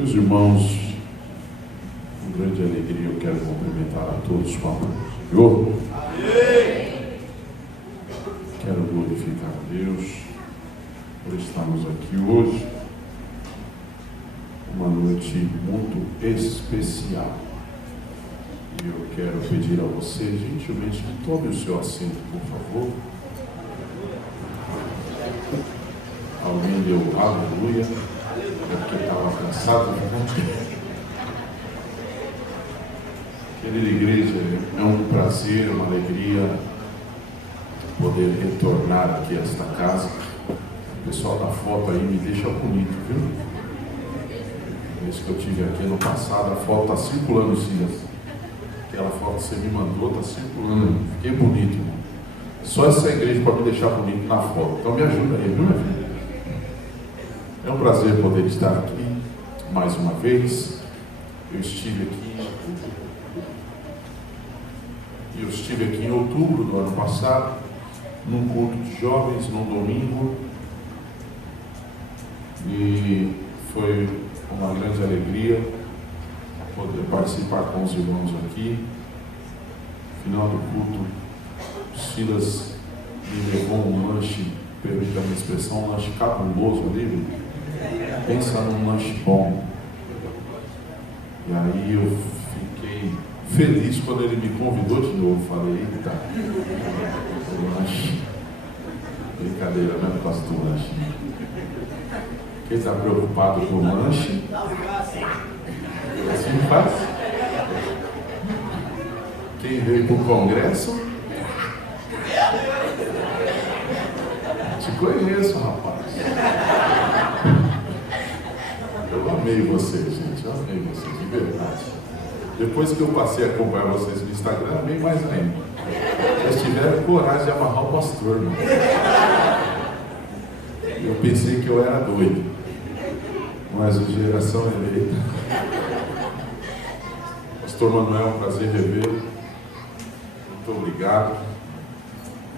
Meus irmãos, com grande alegria eu quero cumprimentar a todos com a paz do Senhor. Quero glorificar a Deus por estarmos aqui hoje, uma noite muito especial. E eu quero pedir a você, gentilmente, que tome o seu assento, por favor. Alguém deu aleluia, é porque estava cansado, né? Querida igreja, é um prazer, uma alegria poder retornar aqui a esta casa. O pessoal da foto aí me deixa bonito, viu? Esse que eu tive aqui no passado, a foto está circulando, Silas. Aquela foto que você me mandou está circulando. Fiquei bonito, irmão. Só essa igreja pode me deixar bonito na foto. Então me ajuda aí, viu, meu filho? É um prazer poder estar aqui mais uma vez. Eu estive aqui em outubro do ano passado, num culto de jovens, num domingo, e foi uma grande alegria poder participar com os irmãos aqui. No final do culto, Silas me levou um lanche, permita a expressão, um lanche cabuloso ali, viu? Pensa num lanche bom. E aí eu fiquei feliz quando ele me convidou de novo. Falei, eita, o lanche. Brincadeira, não é por causa do lanche. Quem está preocupado com o lanche? Assim faz. Quem veio para o congresso? Te conheço, rapaz. Eu amei vocês, gente. Eu amei vocês, de verdade. Depois que eu passei a acompanhar vocês no Instagram, amei mais ainda. Vocês tiveram coragem de amarrar o pastor, irmão. Eu pensei que eu era doido. Mas a geração eleita. Pastor Manuel, um prazer revê-lo. Muito obrigado.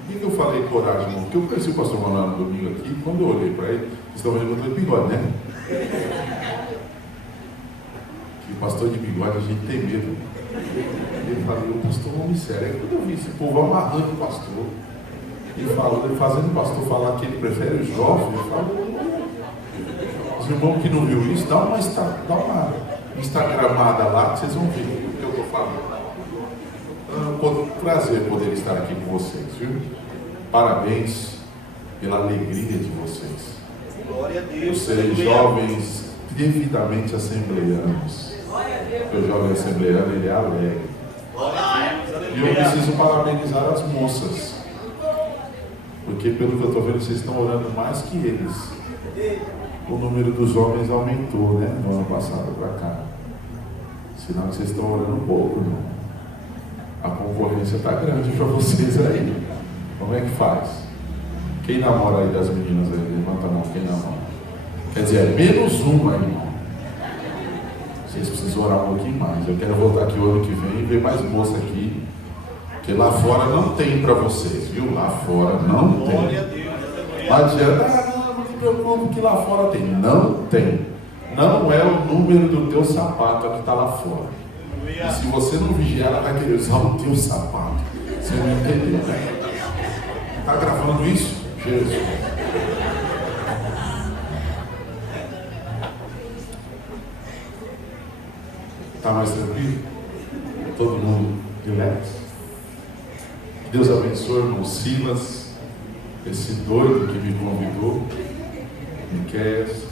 Por que eu falei coragem, irmão? Porque eu conheci o pastor Manuel no domingo aqui, quando eu olhei para ele, vocês estão vendo que eu estou de bigode, né? Que pastor de bigode a gente tem medo. Ele falou, o pastor é um homem sério. Aí quando eu vi esse povo amarrando o pastor, ele fazendo o pastor falar que ele prefere o jovem, ele falou, os irmãos que não viu isso, dá uma instagramada lá que vocês vão ver o que eu estou falando. É um prazer poder estar aqui com vocês, viu? Parabéns pela alegria de vocês. Glória a Deus. Por serem jovens devidamente assembleanos. Porque o jovem assembleano, ele é alegre. E eu preciso parabenizar as moças. Porque pelo que eu estou vendo, vocês estão orando mais que eles. O número dos homens aumentou, né? No ano passado para cá. Sinal que vocês estão orando um pouco, irmão. A concorrência está grande para vocês aí. Como é que faz? Quem namora aí das meninas aí? Levanta a mão, quem namora? Quer dizer, é menos uma, irmão. Vocês precisam orar um pouquinho mais. Eu quero voltar aqui o ano que vem e ver mais moça aqui. Porque lá fora não tem para vocês, viu? Lá fora não tem. Não adianta, não se preocupe que lá fora tem. Não tem. Não é o número do teu sapato que está lá fora. E se você não vigiar, ela vai querer usar o teu sapato. Você não entendeu, né? Está gravando isso? Jesus. Está mais tranquilo? Todo mundo relax? Deus abençoe o irmão Silas, esse doido que me convidou, Miqueias,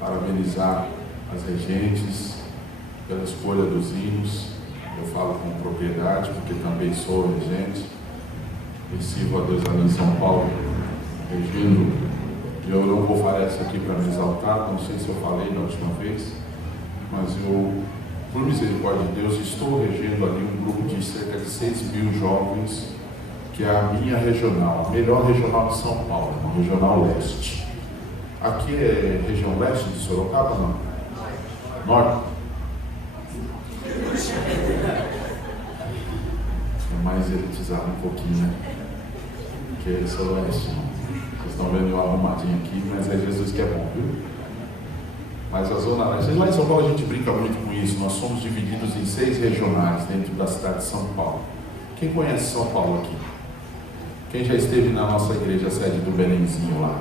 parabenizar as regentes pela escolha dos hinos. Eu falo com propriedade, porque também sou regente. E sirvo há 2 anos em São Paulo, regindo. Eu não vou falar essa aqui para me exaltar, não sei se eu falei na última vez, mas eu, por misericórdia de Deus, estou regendo ali um grupo de cerca de 6.000 jovens, que é a minha regional, a melhor regional de São Paulo, a regional leste. Aqui é região leste de Sorocaba, não? Norte? É mais elitizado um pouquinho, né? Porque esse é o leste. Vocês estão vendo eu arrumadinho aqui, mas é Jesus que é bom, viu? Mas a Zona Leste, lá em São Paulo a gente brinca muito com isso. Nós somos divididos em 6 regionais dentro da cidade de São Paulo. Quem conhece São Paulo aqui? Quem já esteve na nossa igreja, a sede do Belenzinho lá?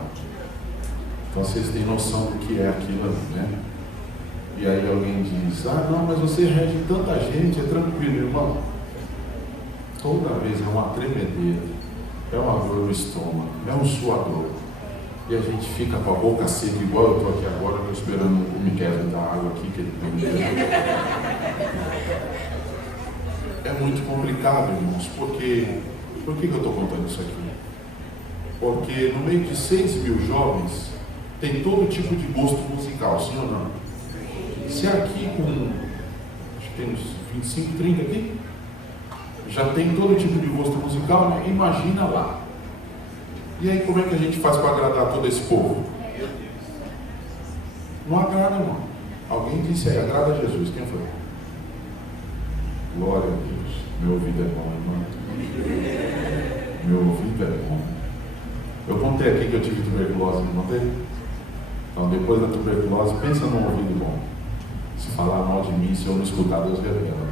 Então vocês têm noção do que é aquilo ali, né? E aí alguém diz, não, mas você rege tanta gente, é tranquilo, irmão. Toda vez é uma tremedeira, é uma dor no estômago, é um suador. E a gente fica com a boca seca, igual eu estou aqui agora, estou esperando o Miquel dar água aqui, que ele tem. É muito complicado, irmãos, porque... Por que eu estou contando isso aqui? Porque no meio de 6 mil jovens, tem todo tipo de gosto musical, sim ou não? Se aqui com, acho que tem uns 25, 30 aqui, já tem todo tipo de gosto musical, né? Imagina lá. E aí como é que a gente faz para agradar todo esse povo? Não agrada, irmão. Alguém disse aí, agrada a Jesus. Quem foi? Glória a Deus. Meu ouvido é bom, irmão. Meu ouvido é bom. Eu contei aqui que eu tive tuberculose, não contei? Então depois da tuberculose, pensa num ouvido bom. Se falar mal de mim, se eu não escutar, Deus revela.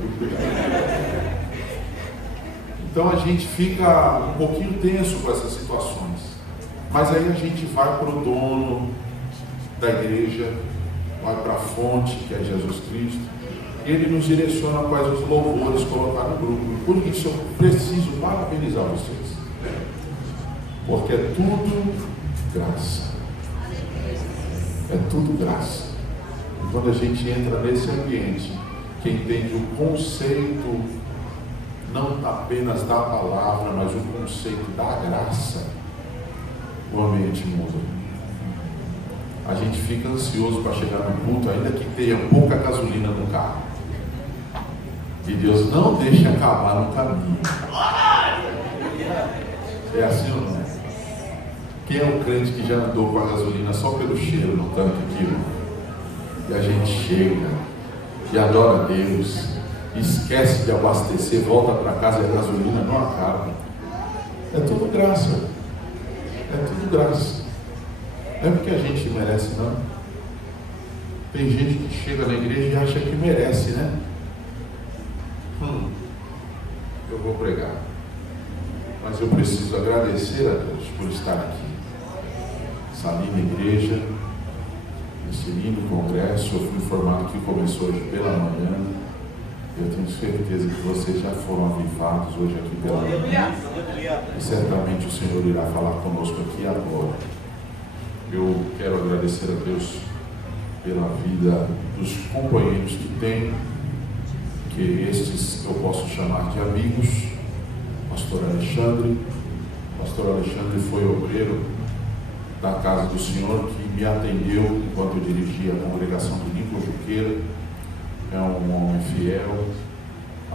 Então a gente fica um pouquinho tenso com essas situações. Mas aí a gente vai para o dono da igreja, vai para a fonte, que é Jesus Cristo, e ele nos direciona quais os louvores colocar no grupo. Por isso eu preciso parabenizar vocês. Porque é tudo graça. É tudo graça. E quando a gente entra nesse ambiente, que entende o conceito não apenas da palavra, mas o conceito da graça, o ambiente muda. A gente fica ansioso para chegar no culto, ainda que tenha pouca gasolina no carro. E Deus não deixa acabar no caminho. É assim ou não é? Quem é o crente que já andou com a gasolina só pelo cheiro no tanque aqui? E a gente chega e adora a Deus, esquece de abastecer, volta para casa e a gasolina não acaba. É tudo graça. É tudo graça. Não é porque a gente merece, não. Tem gente que chega na igreja e acha que merece, né? Eu vou pregar. Mas eu preciso agradecer a Deus por estar aqui. Essa linda igreja, esse lindo congresso. Eu fui informado que começou hoje pela manhã. Eu tenho certeza que vocês já foram avivados hoje aqui pela manhã. E certamente o Senhor irá falar conosco aqui agora. Eu quero agradecer a Deus pela vida dos companheiros que tenho, que estes eu posso chamar de amigos. Pastor Alexandre. Pastor Alexandre foi obreiro da casa do Senhor, que me atendeu enquanto eu dirigia a congregação de Nico Juqueira. É um homem fiel,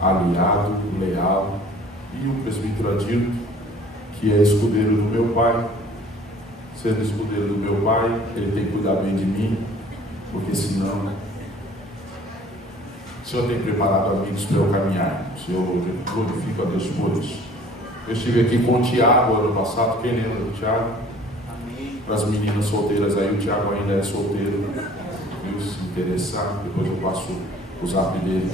aliado, leal. E o presbítero Adilto, que é escudeiro do meu pai. Sendo escudeiro do meu pai, ele tem que cuidar bem de mim, porque senão o Senhor tem preparado amigos para eu caminhar. O Senhor, eu glorifico a Deus por isso. Eu estive aqui com o Tiago ano passado. Quem lembra do Tiago? Para as meninas solteiras aí, o Tiago ainda é solteiro. Viu? Se interessar, depois eu passo o zap dele.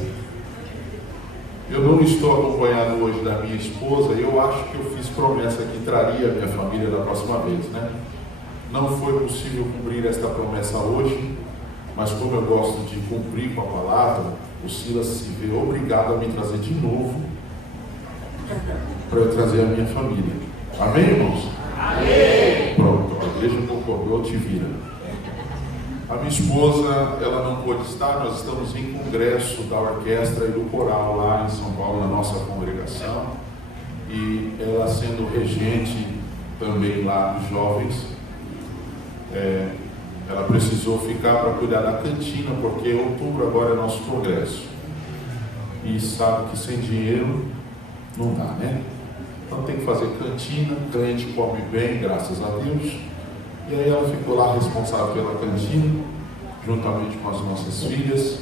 Eu não estou acompanhado hoje da minha esposa, e eu acho que eu fiz promessa que traria a minha família da próxima vez, né? Não foi possível cumprir esta promessa hoje, mas como eu gosto de cumprir com a palavra, o Silas se vê obrigado a me trazer de novo para eu trazer a minha família. Amém, irmãos? Amém! Pronto, a igreja concordou, te vira. A minha esposa, ela não pôde estar. Nós estamos em congresso da orquestra e do coral lá em São Paulo, na nossa congregação, e ela sendo regente também lá dos jovens, ela precisou ficar para cuidar da cantina, porque outubro agora é nosso congresso, e sabe que sem dinheiro não dá, né? Então tem que fazer cantina, crente come bem, graças a Deus. E aí ela ficou lá responsável pela cantina, juntamente com as nossas filhas.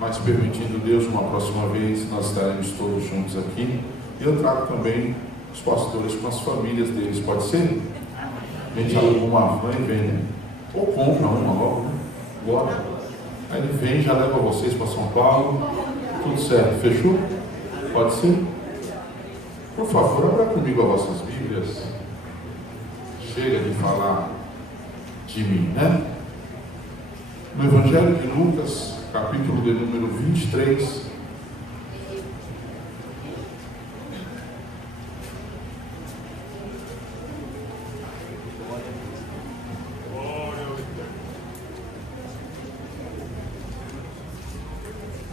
Mas permitindo Deus, uma próxima vez nós estaremos todos juntos aqui. E eu trago também os pastores com as famílias deles, pode ser? A gente aluga uma van e vem, ou compra uma logo, né? Bora. Aí ele vem, já leva vocês para São Paulo. Tudo certo. Fechou? Pode ser? Por favor, abra comigo as vossas Bíblias. Chega de falar de mim, né? No Evangelho de Lucas, capítulo de número 23.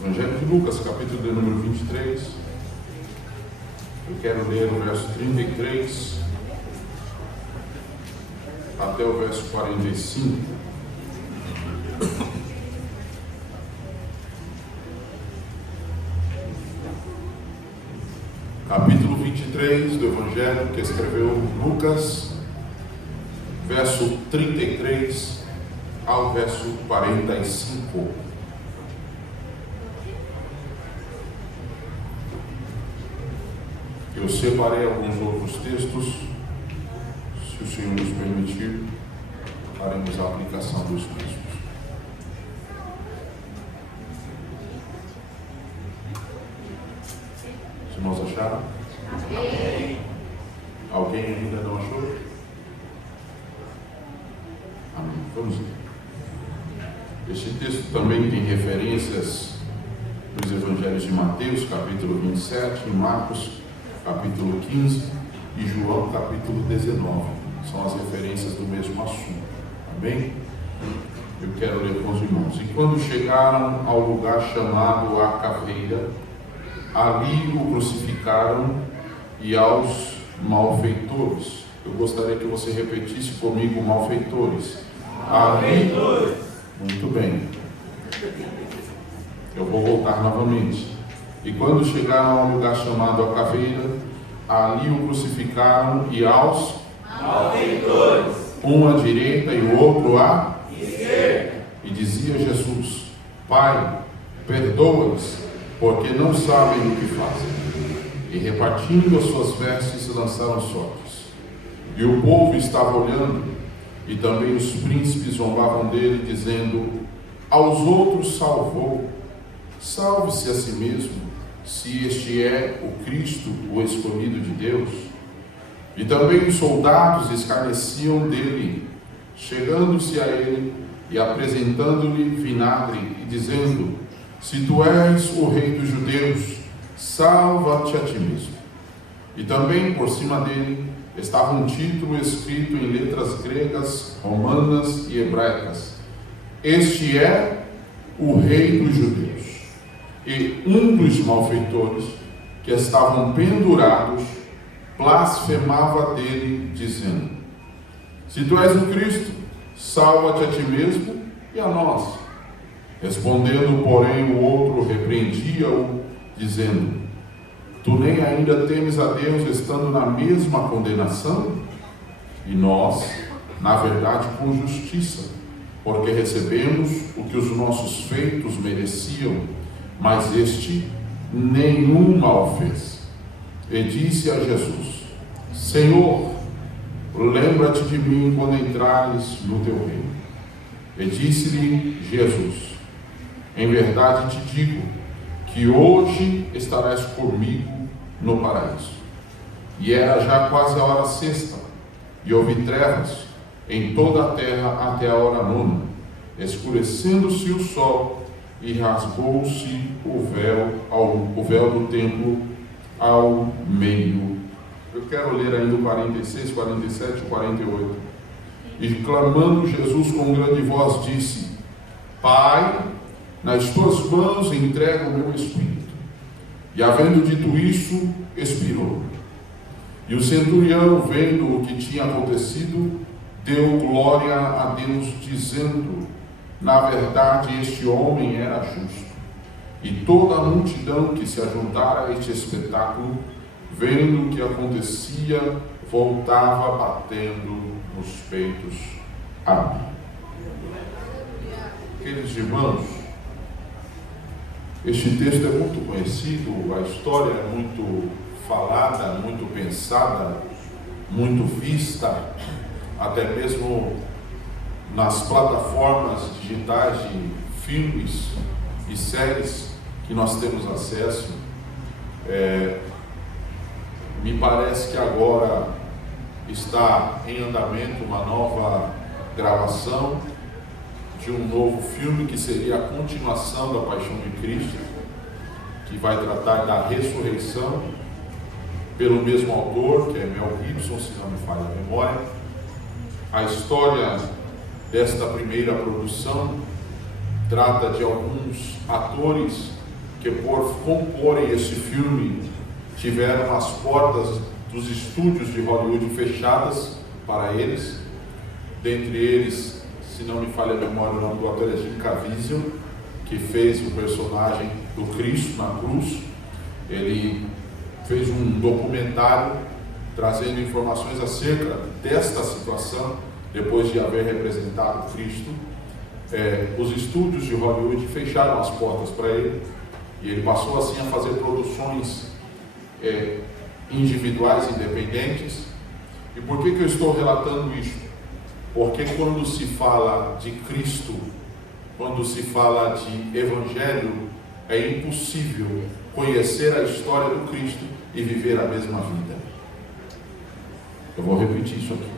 Evangelho de Lucas, capítulo de número 23. Eu quero ler o verso 33 até o verso 45. Capítulo 23 do Evangelho que escreveu Lucas, verso 33 ao verso 45. Eu separei alguns outros textos, se o Senhor nos permitir, faremos a aplicação dos textos. Os irmãos acharam? Amém. Alguém ainda não achou? Amém. Vamos ver. Este texto também tem referências nos Evangelhos de Mateus, capítulo 27, e Marcos, capítulo 15, e João, capítulo 19. São as referências do mesmo assunto. Amém? Eu quero ler com os irmãos. E quando chegaram ao lugar chamado a Caveira, ali o crucificaram e aos malfeitores. Eu gostaria que você repetisse comigo: malfeitores. Ali. Muito bem. Eu vou voltar novamente. E quando chegaram ao lugar chamado a Caveira, ali o crucificaram e aos malfeitores, um à direita e o outro à esquerda. E dizia Jesus: Pai, perdoa-os, porque não sabem o que fazem. E repartindo as suas vestes, lançaram sortes. E o povo estava olhando, e também os príncipes zombavam dele, dizendo: aos outros salvou, salve-se a si mesmo, se este é o Cristo, o escolhido de Deus. E também os soldados escarneciam dele, chegando-se a ele e apresentando-lhe vinagre, e dizendo: se tu és o rei dos judeus, salva-te a ti mesmo. E também por cima dele estava um título escrito em letras gregas, romanas e hebraicas: este é o rei dos judeus. E um dos malfeitores que estavam pendurados blasfemava dele, dizendo: se tu és o Cristo, salva-te a ti mesmo e a nós. Respondendo, porém, o outro repreendia-o, dizendo: tu nem ainda temes a Deus, estando na mesma condenação? E nós, na verdade, com justiça, porque recebemos o que os nossos feitos mereciam, mas este nenhum mal fez. E disse a Jesus: Senhor, lembra-te de mim quando entrares no teu reino. E disse-lhe Jesus: em verdade te digo, que hoje estarás comigo no paraíso. E era já quase a hora sexta, e houve trevas em toda a terra até a hora nona, escurecendo-se o sol, e rasgou-se o véu do templo ao meio. Eu quero ler ainda o 46, 47 e 48. E clamando Jesus com grande voz, disse: Pai, nas tuas mãos entrego o meu espírito. E havendo dito isso, expirou. E o centurião, vendo o que tinha acontecido, deu glória a Deus, dizendo: na verdade, este homem era justo. E toda a multidão que se ajuntara a este espetáculo, vendo o que acontecia, voltava batendo nos peitos. Amém. Queridos irmãos, este texto é muito conhecido, a história é muito falada, muito pensada, muito vista, até mesmo nas plataformas digitais de filmes e séries que nós temos acesso, me parece que agora está em andamento uma nova gravação de um novo filme que seria a continuação da Paixão de Cristo, que vai tratar da ressurreição, pelo mesmo autor, que é Mel Gibson, se não me falha a memória. A história desta primeira produção trata de alguns atores que, por comporem esse filme, tiveram as portas dos estúdios de Hollywood fechadas para eles. Dentre eles, se não me falha a memória, o nome do ator é Jim Caviezel, que fez o personagem do Cristo na cruz. Ele fez um documentário trazendo informações acerca desta situação, depois de haver representado Cristo. Os estúdios de Hollywood fecharam as portas para ele, e ele passou assim a fazer produções individuais, independentes. E por que eu estou relatando isso? Porque quando se fala de Cristo, quando se fala de Evangelho, é impossível conhecer a história do Cristo e viver a mesma vida. Eu vou repetir isso aqui.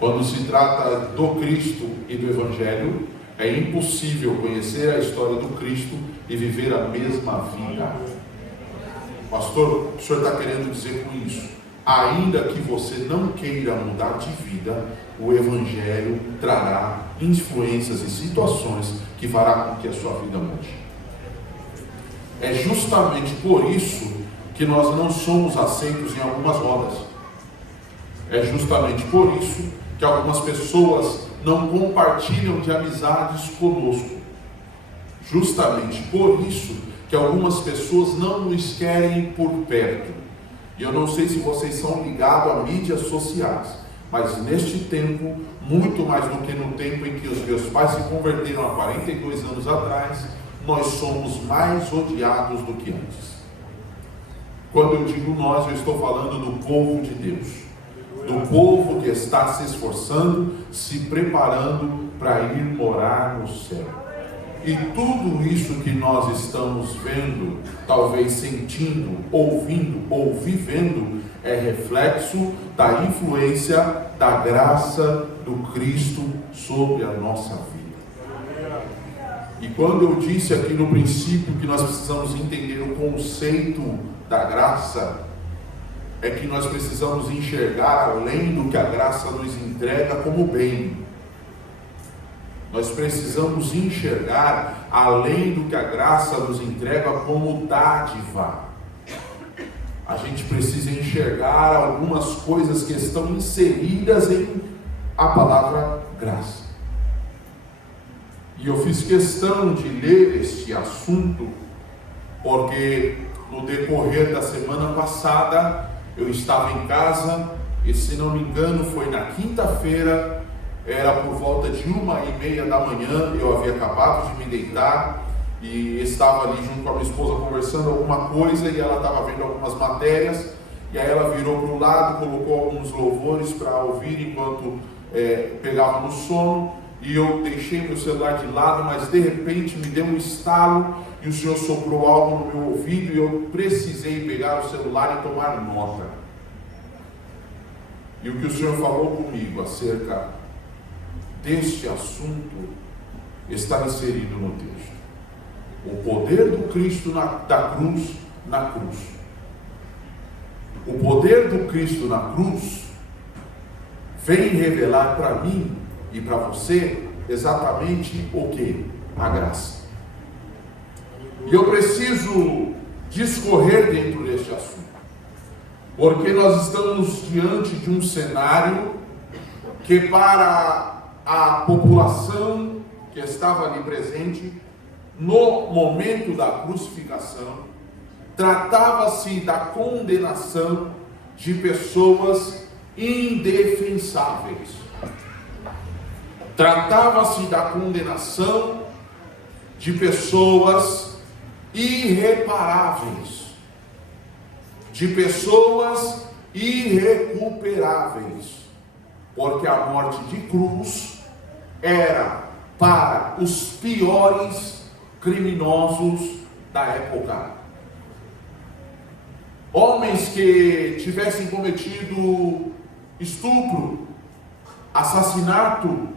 Quando se trata do Cristo e do Evangelho, é impossível conhecer a história do Cristo e viver a mesma vida. Pastor, o senhor está querendo dizer com isso? Ainda que você não queira mudar de vida, o Evangelho trará influências e situações que fará com que a sua vida mude. É justamente por isso que nós não somos aceitos em algumas rodas. É justamente por isso que algumas pessoas não compartilham de amizades conosco. Justamente por isso que algumas pessoas não nos querem por perto. E eu não sei se vocês são ligados a mídias sociais, mas neste tempo, muito mais do que no tempo em que os meus pais se converteram há 42 anos atrás, nós somos mais odiados do que antes. Quando eu digo nós, eu estou falando do povo de Deus, do povo que está se esforçando, se preparando para ir morar no céu. E tudo isso que nós estamos vendo, talvez sentindo, ouvindo ou vivendo, é reflexo da influência da graça do Cristo sobre a nossa vida. E quando eu disse aqui no princípio que nós precisamos entender o conceito da graça, é que nós precisamos enxergar além do que a graça nos entrega como bem. Nós precisamos enxergar além do que a graça nos entrega como dádiva. A gente precisa enxergar algumas coisas que estão inseridas em a palavra graça. E eu fiz questão de ler este assunto, porque no decorrer da semana passada eu estava em casa, e se não me engano foi na quinta-feira, era por volta de 1h30 da manhã, eu havia acabado de me deitar e estava ali junto com a minha esposa conversando alguma coisa, e ela estava vendo algumas matérias, e aí ela virou para o lado, colocou alguns louvores para ouvir enquanto pegava no sono, e eu deixei meu celular de lado, mas de repente me deu um estalo, e o Senhor soprou algo no meu ouvido, e eu precisei pegar o celular e tomar nota. E o que o Senhor falou comigo acerca deste assunto está inserido no texto. O poder do Cristo da cruz na cruz. O poder do Cristo na cruz vem revelar para mim e para você exatamente o que? A graça. E eu preciso discorrer dentro deste assunto, porque nós estamos diante de um cenário que, para a população que estava ali presente no momento da crucificação, tratava-se da condenação de pessoas indefensáveis. Tratava-se da condenação de pessoas irreparáveis, de pessoas irrecuperáveis, porque a morte de cruz era para os piores criminosos da época. Homens que tivessem cometido estupro, assassinato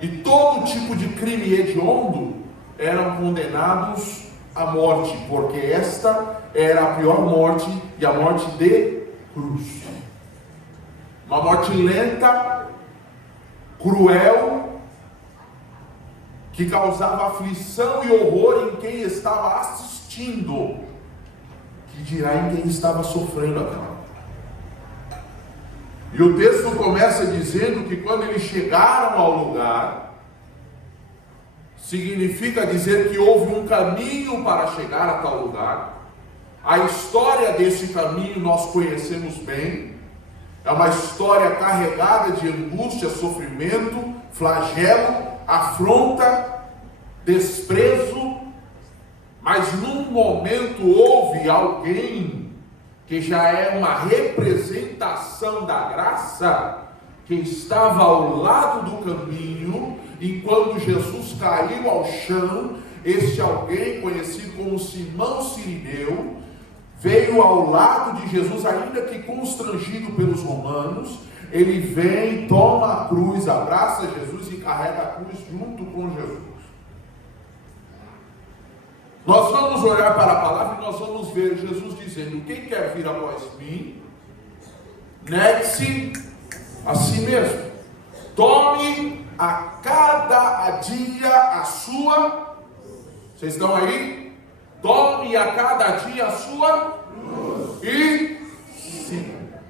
e todo tipo de crime hediondo eram condenados à morte, porque esta era a pior morte, e a morte de cruz. Uma morte lenta, cruel, que causava aflição e horror em quem estava assistindo, que dirá em quem estava sofrendo aquela. E o texto começa dizendo que quando eles chegaram ao lugar, significa dizer que houve um caminho para chegar a tal lugar. A história desse caminho nós conhecemos bem. É uma história carregada de angústia, sofrimento, flagelo, afronta, desprezo. Mas num momento houve alguém que já é uma representação da graça, que estava ao lado do caminho, e quando Jesus caiu ao chão, este alguém, conhecido como Simão Cirineu, veio ao lado de Jesus, ainda que constrangido pelos romanos. Ele vem, toma a cruz, abraça Jesus e carrega a cruz junto com Jesus. Nós vamos olhar para a palavra e nós vamos ver Jesus dizendo: quem quer vir após mim, negue-se a si mesmo, tome a cada dia a sua. Vocês estão aí? Tome a cada dia a sua e siga.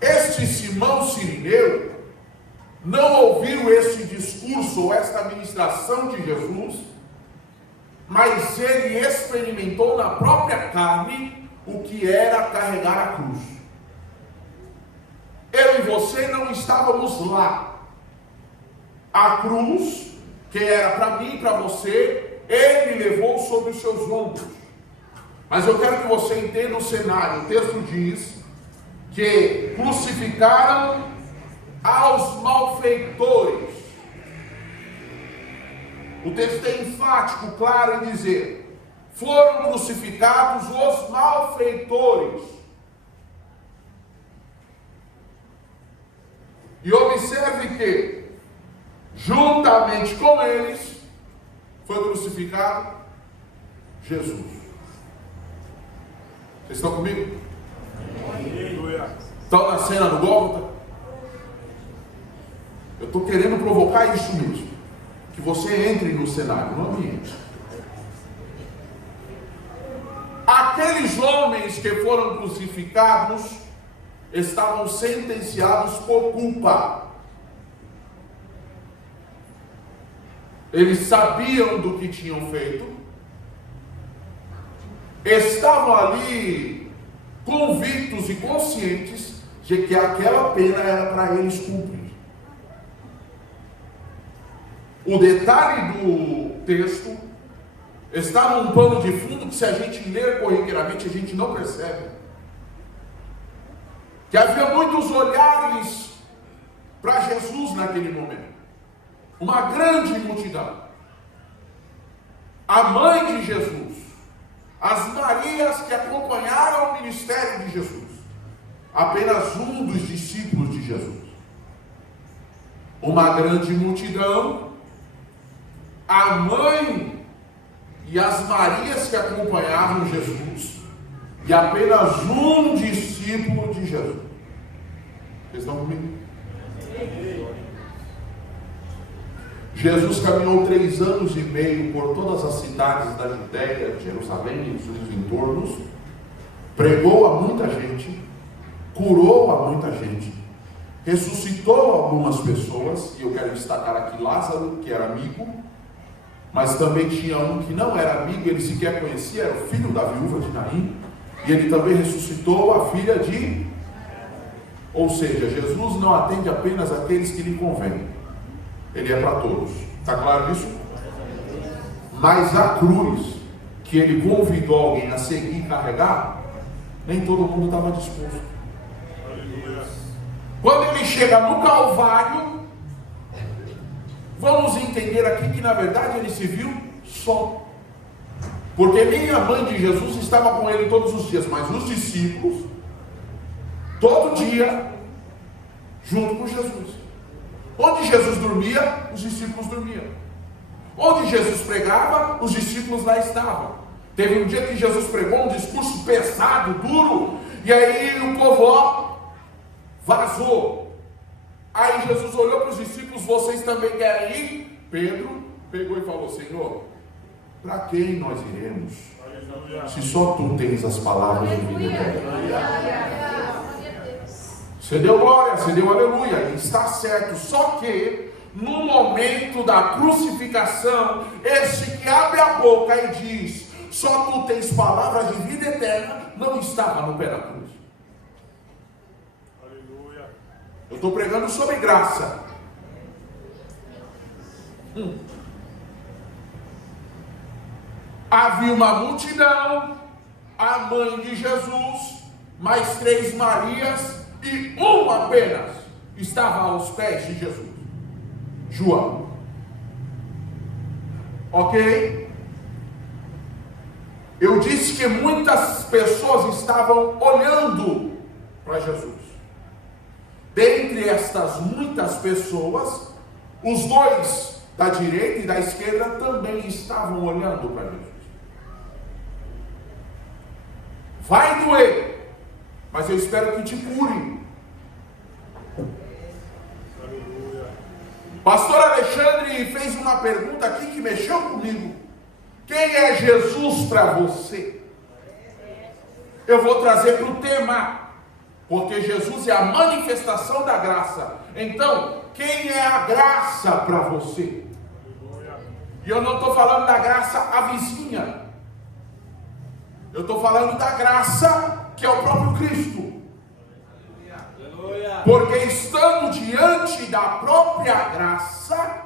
Este Simão Cirineu não ouviu esse discurso ou esta ministração de Jesus, mas ele experimentou na própria carne o que era carregar a cruz. Eu e você não estávamos lá. A cruz, que era para mim e para você, ele levou sobre os seus ombros. Mas eu quero que você entenda o cenário. O texto diz que crucificaram aos malfeitores. O texto é enfático, claro em dizer: foram crucificados os malfeitores. E observe que, juntamente com eles, foi crucificado Jesus. Vocês estão comigo? Estão na cena do Gólgota? Eu estou querendo provocar isso mesmo. Que você entre no cenário, no ambiente. Aqueles homens que foram crucificados estavam sentenciados por culpa. Eles sabiam do que tinham feito, estavam ali convictos e conscientes de que aquela pena era para eles cumprir. O detalhe do texto está num pano de fundo que, se a gente ler corriqueiramente, a gente não percebe. Que havia muitos olhares para Jesus naquele momento. Uma grande multidão. A mãe de Jesus, as Marias que acompanharam o ministério de Jesus, apenas um dos discípulos de Jesus. Uma grande multidão, a mãe e as Marias que acompanhavam Jesus, e apenas um discípulo de Jesus. Vocês estão comigo? Jesus caminhou 3 anos e meio por todas as cidades da Judéia, Jerusalém e seus entornos, pregou a muita gente, curou a muita gente, ressuscitou algumas pessoas, e eu quero destacar aqui Lázaro, que era amigo, mas também tinha um que não era amigo, ele sequer conhecia, era o filho da viúva de Naim, e ele também ressuscitou a filha de... Ou seja, Jesus não atende apenas aqueles que lhe convêm, ele é para todos. Está claro isso? Mas a cruz que ele convidou alguém a seguir e carregar, nem todo mundo estava disposto. Quando ele chega no Calvário, vamos entender aqui que na verdade ele se viu só. Porque nem a mãe de Jesus estava com ele todos os dias, mas os discípulos, todo dia, junto com Jesus. Onde Jesus dormia, os discípulos dormiam. Onde Jesus pregava, os discípulos lá estavam. Teve um dia que Jesus pregou um discurso pesado, duro, e aí o povo vazou. Aí Jesus olhou para os discípulos: vocês também querem ir? Pedro pegou e falou: Senhor, para quem nós iremos? Se só tu tens as palavras de vida eterna. Você deu glória, você deu aleluia, está certo. Só que no momento da crucificação, esse que abre a boca e diz: só tu tens palavras de vida eterna, não estava no pé da cruz. Aleluia. Eu estou pregando sobre graça. Havia uma multidão, a mãe de Jesus, mais 3 Marias, e um apenas estava aos pés de Jesus: João. Ok? Eu disse que muitas pessoas estavam olhando para Jesus. Dentre estas muitas pessoas, os 2 da direita e da esquerda também estavam olhando para Jesus. Vai doer, mas eu espero que te cure. Pastor Alexandre fez uma pergunta aqui que mexeu comigo: quem é Jesus para você? Eu vou trazer para o tema, porque Jesus é a manifestação da graça. Então, quem é a graça para você? E eu não estou falando da graça a vizinha, eu estou falando da graça que é o próprio Cristo. Porque estando diante da própria graça,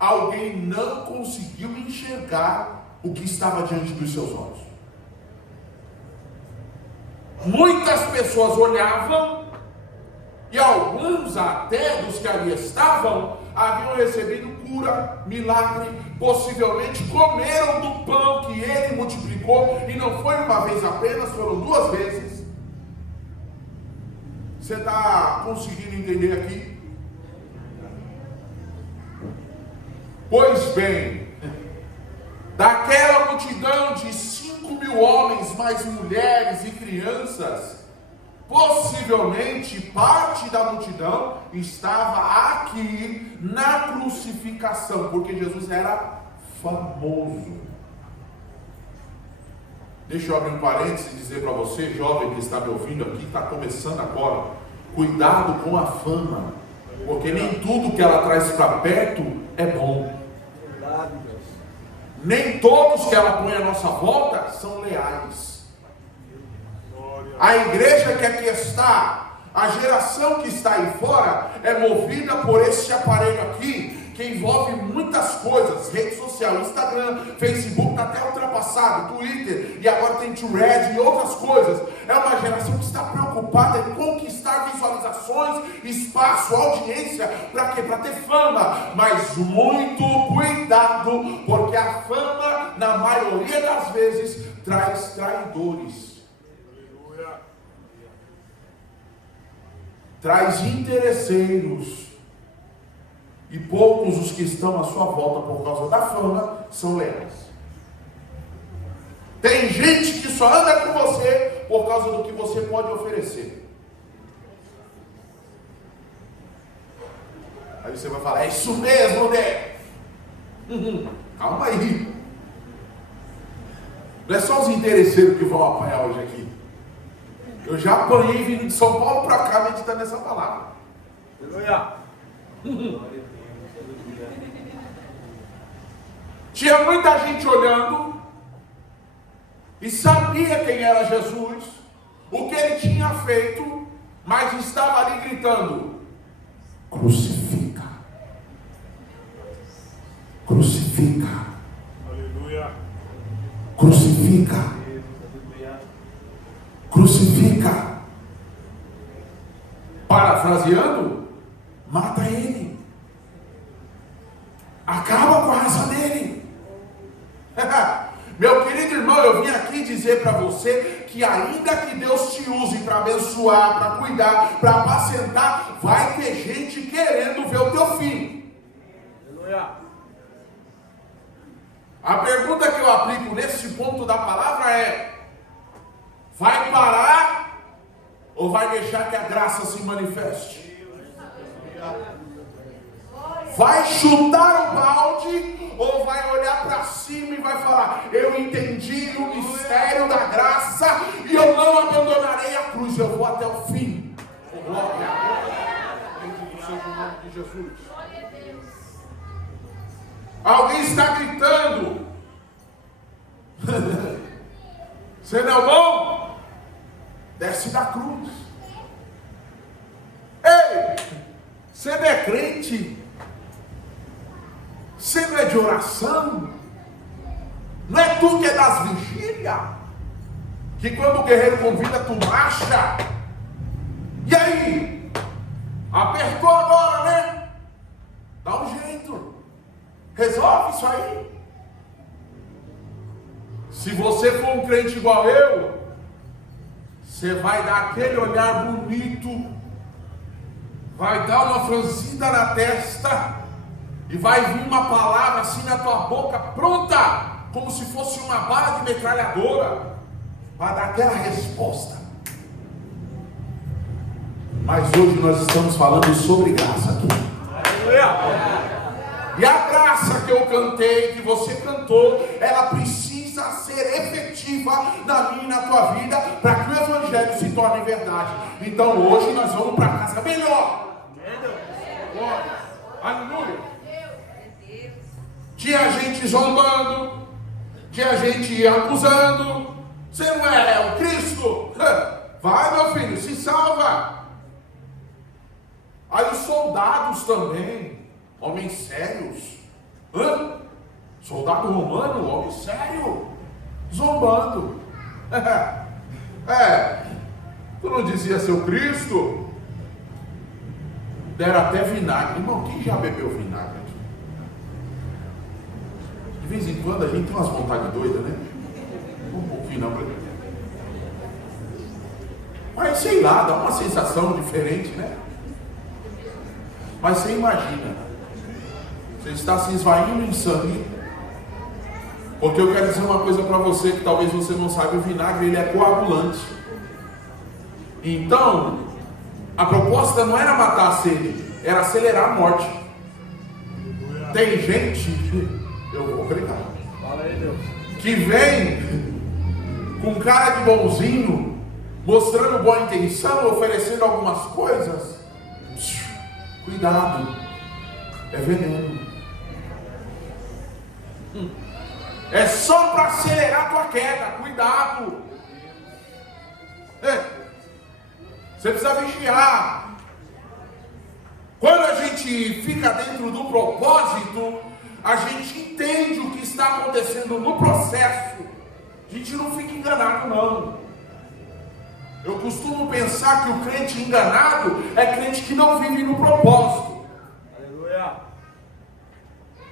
alguém não conseguiu enxergar o que estava diante dos seus olhos. Muitas pessoas olhavam, e alguns até dos que ali estavam haviam recebido cura, milagre, possivelmente comeram do pão que ele multiplicou, e não foi uma vez apenas, foram 2 vezes. Você está conseguindo entender aqui? Pois bem, daquela multidão de 5.000 homens, mais mulheres e crianças, possivelmente parte da multidão estava aqui na crucificação, porque Jesus era famoso. Deixa eu abrir um parênteses e dizer para você, jovem que está me ouvindo aqui, está começando agora: cuidado com a fama, porque nem tudo que ela traz para perto é bom. Nem todos que ela põe à nossa volta são leais. A igreja que aqui está, a geração que está aí fora, é movida por esse aparelho aqui, que envolve muitas coisas: rede social, Instagram, Facebook, está até ultrapassado, Twitter, e agora tem Thread e outras coisas. É uma geração que está preocupada em conquistar visualizações, espaço, audiência. Para quê? Para ter fama. Mas muito cuidado, porque a fama, na maioria das vezes, traz traidores. Traz interesseiros. E poucos os que estão à sua volta por causa da fama são leais. Tem gente que só anda com você por causa do que você pode oferecer. Aí você vai falar: é isso mesmo, né? Calma aí. Não é só os interesseiros que vão apanhar hoje aqui. Eu já apanhei vindo de São Paulo para cá meditando nessa palavra. Tinha muita gente olhando e sabia quem era Jesus, o que ele tinha feito, mas estava ali gritando: crucifica, crucifica, aleluia, crucifica, crucifica. Parafraseando, mata ele. Acaba com a raça dele. Meu querido irmão, eu vim aqui dizer para você que ainda que Deus te use para abençoar, para cuidar, para apacentar, vai ter gente querendo ver o teu fim. A pergunta que eu aplico nesse ponto da palavra é: vai parar ou vai deixar que a graça se manifeste? Vai chutar o balde ou vai olhar para cima e vai falar: eu entendi o mistério da graça e eu não abandonarei a cruz, eu vou até o fim. Glória a Deus. Seja o nome de Jesus. Alguém está gritando: você não é bom? Desce da cruz. Ei, você não é crente? Você não é de oração? Não é tu que é das vigílias? Que quando o guerreiro convida, tu marcha? E aí? Apertou agora, né? Dá um jeito. Resolve isso aí. Se você for um crente igual eu, você vai dar aquele olhar bonito, vai dar uma franzida na testa, e vai vir uma palavra assim na tua boca, pronta, como se fosse uma bala de metralhadora, para dar aquela resposta. Mas hoje nós estamos falando sobre graça aqui. E a graça que eu cantei, que você cantou, ela precisa ser efetiva na minha e na tua vida, para que o evangelho se torne verdade. Então hoje nós vamos para casa melhor. Glória. Aleluia. Tinha gente zombando, tinha gente acusando. Você não é o Cristo? Vai, meu filho, se salva. Aí os soldados também, homens sérios. Soldado romano, homem sério, zombando. Tu não dizia ser o Cristo? Deram até vinagre. Irmão, quem já bebeu vinagre? De vez em quando a gente tem umas vontades doidas, né? Um pouquinho não. Mas sei lá, dá uma sensação diferente, né? Mas você imagina, você está se esvaindo em sangue. Porque eu quero dizer uma coisa para você que talvez você não saiba: o vinagre ele é coagulante. Então, a proposta não era matar a sede, era acelerar a morte. Tem gente, eu vou pregar, que vem com cara de bonzinho, mostrando boa intenção, oferecendo algumas coisas. Cuidado, é veneno. É só para acelerar a tua queda. Cuidado. Você precisa vigiar. Quando a gente fica dentro do propósito, a gente entende o que está acontecendo no processo. A gente não fica enganado, não. Eu costumo pensar que o crente enganado é crente que não vive no propósito. Aleluia.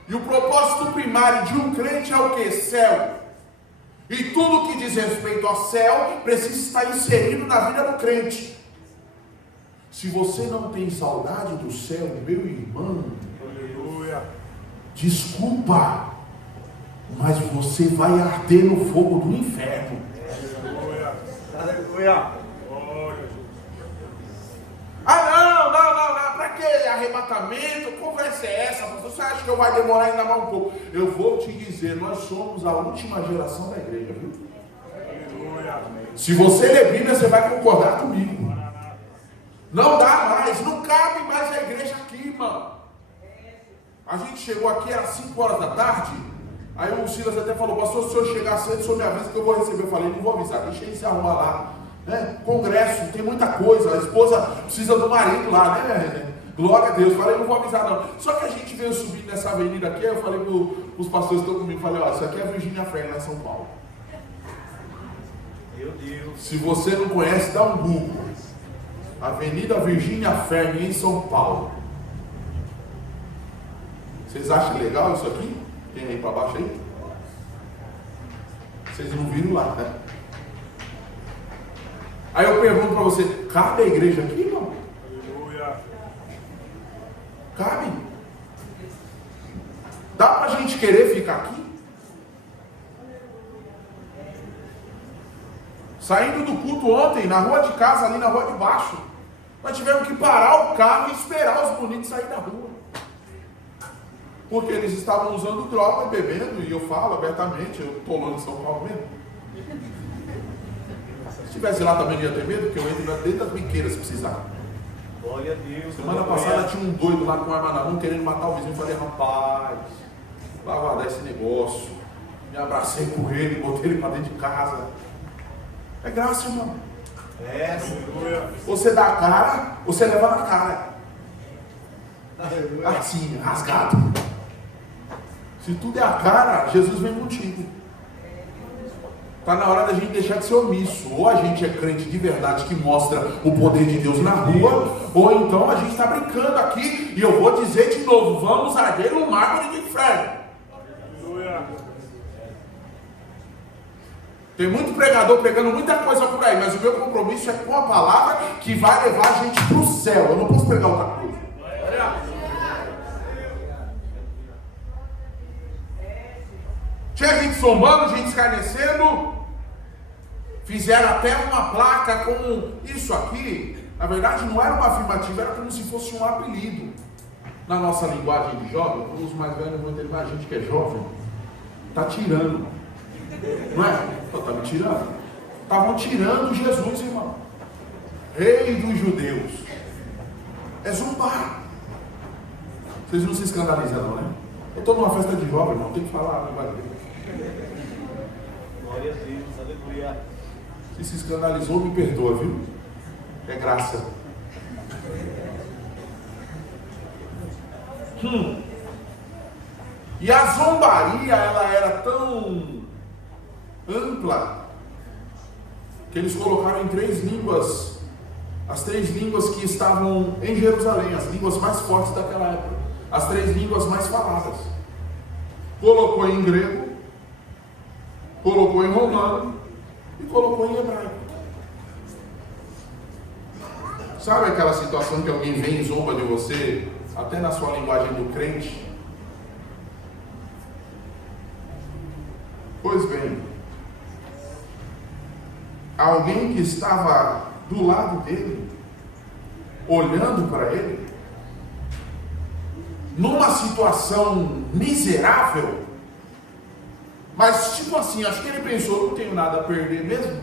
E o propósito primário de um crente é o que? Céu. E tudo que diz respeito ao céu precisa estar inserido na vida do crente. Se você não tem saudade do céu, meu irmão, aleluia, desculpa, mas você vai arder no fogo do inferno. Aleluia. Aleluia. Não, para que arrebatamento? Conversa é essa? Você acha que eu vai demorar ainda mais um pouco? Eu vou te dizer, nós somos a última geração da igreja, viu? Aleluia. Se você ler Bíblia, você vai concordar comigo. Não dá mais, não cabe mais a igreja aqui, irmão. A gente chegou aqui, era 5 horas da tarde. Aí o Silas até falou: pastor, se o senhor chegar cedo, o senhor me avisa que eu vou receber. Eu falei: não vou avisar, deixa ele se arrumar lá. Congresso, tem muita coisa, a esposa precisa do marido lá, né? Glória a Deus. Falei: não vou avisar não. Só que a gente veio subir nessa avenida aqui. Eu falei para os pastores que estão comigo, falei: ó, isso aqui é a Virgínia Fern, lá em São Paulo. Meu Deus. Se você não conhece, dá um Google. Avenida Virgínia Fern, em São Paulo. Vocês acham legal isso aqui? Tem aí para baixo aí? Vocês não viram lá, né? Aí eu pergunto para você, cabe a igreja aqui, irmão? Aleluia. Cabe? Dá para a gente querer ficar aqui? Saindo do culto ontem, na rua de casa, ali na rua de baixo, nós tivemos que parar o carro e esperar os bonitos sair da rua. Porque eles estavam usando droga e bebendo, e eu falo abertamente, eu estou lá em São Paulo mesmo. Se estivesse lá também não ia ter medo, porque eu entro dentro das biqueiras se precisar. Glória a Deus. Semana passada tinha um doido lá com arma na mão querendo matar o vizinho. Eu falei, rapaz, vai guardar esse negócio. Me abracei com ele, botei ele para dentro de casa. É graça, irmão. É, você dá a cara, você leva na cara. Assim, rasgado. Se tudo é a cara, Jesus vem contigo. Está na hora da gente deixar de ser omisso. Ou a gente é crente de verdade que mostra o poder de Deus na rua, ou então a gente está brincando aqui. E eu vou dizer de novo, vamos arder no mármore de inferno. Tem muito pregador pregando muita coisa por aí, mas o meu compromisso é com a palavra que vai levar a gente para o céu. Eu não posso pregar outra coisa. Tinha gente zombando, gente escarnecendo. Fizeram até uma placa com isso aqui. Na verdade não era uma afirmativa, era como se fosse um apelido. Na nossa linguagem de jovem, os mais velhos vão entender, mas a gente que é jovem está tirando. Não é? Está me tirando. Estavam tirando Jesus, irmão. Rei dos judeus. É zombar. Vocês não se escandalizam, não, né? Eu estou numa festa de jovem, irmão. Tem que falar, não vai ver. Glória a Deus, aleluia. Se escandalizou, me perdoa, viu? É graça. E a zombaria, ela era tão ampla que eles colocaram em 3 línguas, as 3 línguas que estavam em Jerusalém, as línguas mais fortes daquela época, as 3 línguas mais faladas. Colocou em grego, colocou em romano e colocou em hebraico. Sabe aquela situação que alguém vem e zomba de você, até na sua linguagem do crente? Pois bem, alguém que estava do lado dele, olhando para ele, numa situação miserável, mas tipo assim, acho que ele pensou, não tenho nada a perder mesmo,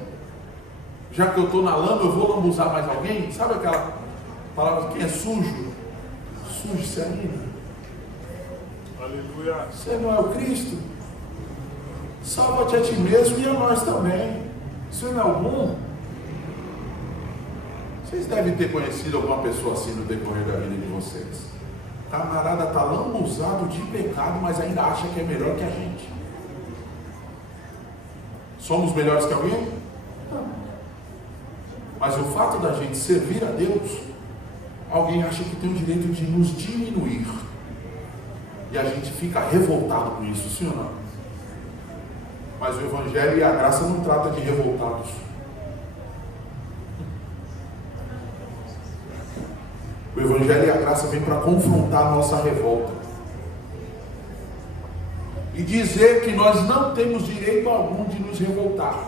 já que eu estou na lama, eu vou lambuzar mais alguém. Sabe aquela palavra, quem é sujo, suje-se ainda. Aleluia. Você não é o Cristo? Salva-te a ti mesmo e a nós também. Isso não é algum? Vocês devem ter conhecido alguma pessoa assim no decorrer da vida de vocês. O camarada está lambuzado de pecado, mas ainda acha que é melhor que a gente. Somos melhores que alguém? Não. Mas o fato da gente servir a Deus, alguém acha que tem o direito de nos diminuir. E a gente fica revoltado com isso, sim ou não? Mas o Evangelho e a graça não trata de revoltados. O Evangelho e a graça vêm para confrontar a nossa revolta. E dizer que nós não temos direito algum de nos revoltar.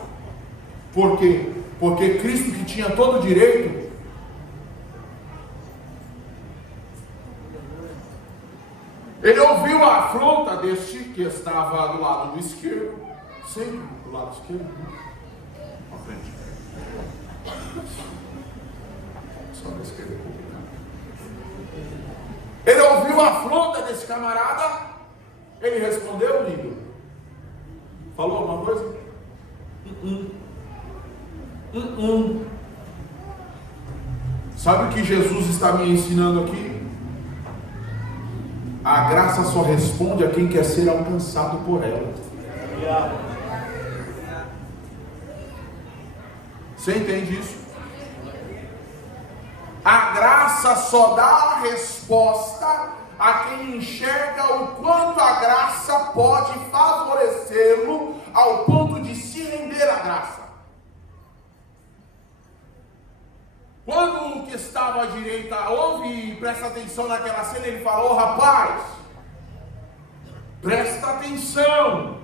Por quê? Porque Cristo, que tinha todo o direito, ele ouviu a afronta deste que estava do lado do esquerdo, sempre do lado esquerdo, à frente. Só da esquerda é complicado. Ele ouviu a afronta desse camarada, ele respondeu, lindo. Falou alguma coisa? Sabe o que Jesus está me ensinando aqui? A graça só responde a quem quer ser alcançado por ela. Você entende isso? A graça só dá a resposta a quem enxerga o graça pode favorecê-lo ao ponto de se render à graça. Quando o que estava à direita ouve e presta atenção naquela cena, ele falou: rapaz, presta atenção,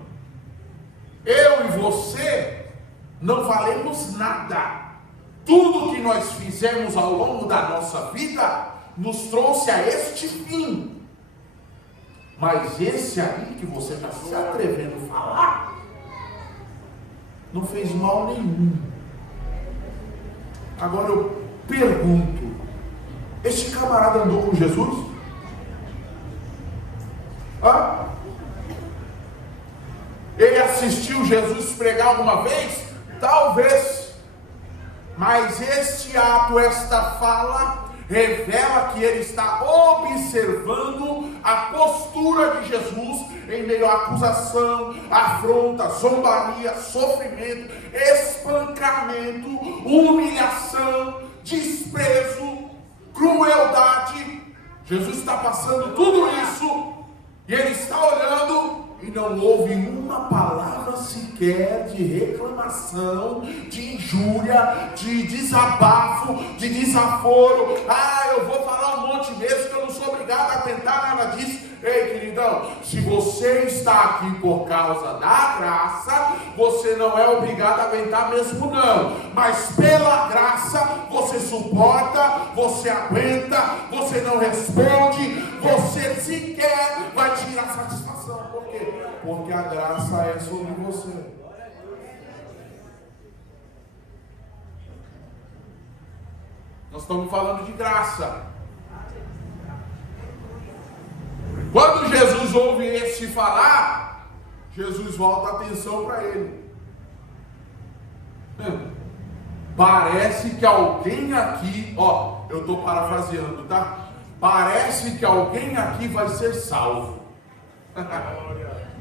eu e você não valemos nada. Tudo que nós fizemos ao longo da nossa vida nos trouxe a este fim. Mas esse aí que você está se atrevendo a falar, não fez mal nenhum. Agora eu pergunto, este camarada andou com Jesus? Hã? Ele assistiu Jesus pregar alguma vez? Talvez. Mas este ato, esta fala, revela que ele está observando a postura de Jesus em meio à acusação, afronta, zombaria, sofrimento, espancamento, humilhação, desprezo, crueldade. Jesus está passando tudo isso e ele está olhando e não houve uma palavra sequer de reclamação, de injúria, de desabafo, de desaforo. Eu vou falar um monte mesmo, que eu não sou obrigado a aguentar nada disso. Ei, queridão, se você está aqui por causa da graça, você não é obrigado a aguentar mesmo não. Mas pela graça, você suporta, você aguenta, você não responde, você sequer vai tirar satisfação. Por quê? Porque a graça é sobre você. Nós estamos falando de graça. Quando Jesus ouve este falar, Jesus volta a atenção para ele. Parece que alguém aqui, eu estou parafraseando, tá? Parece que alguém aqui vai ser salvo.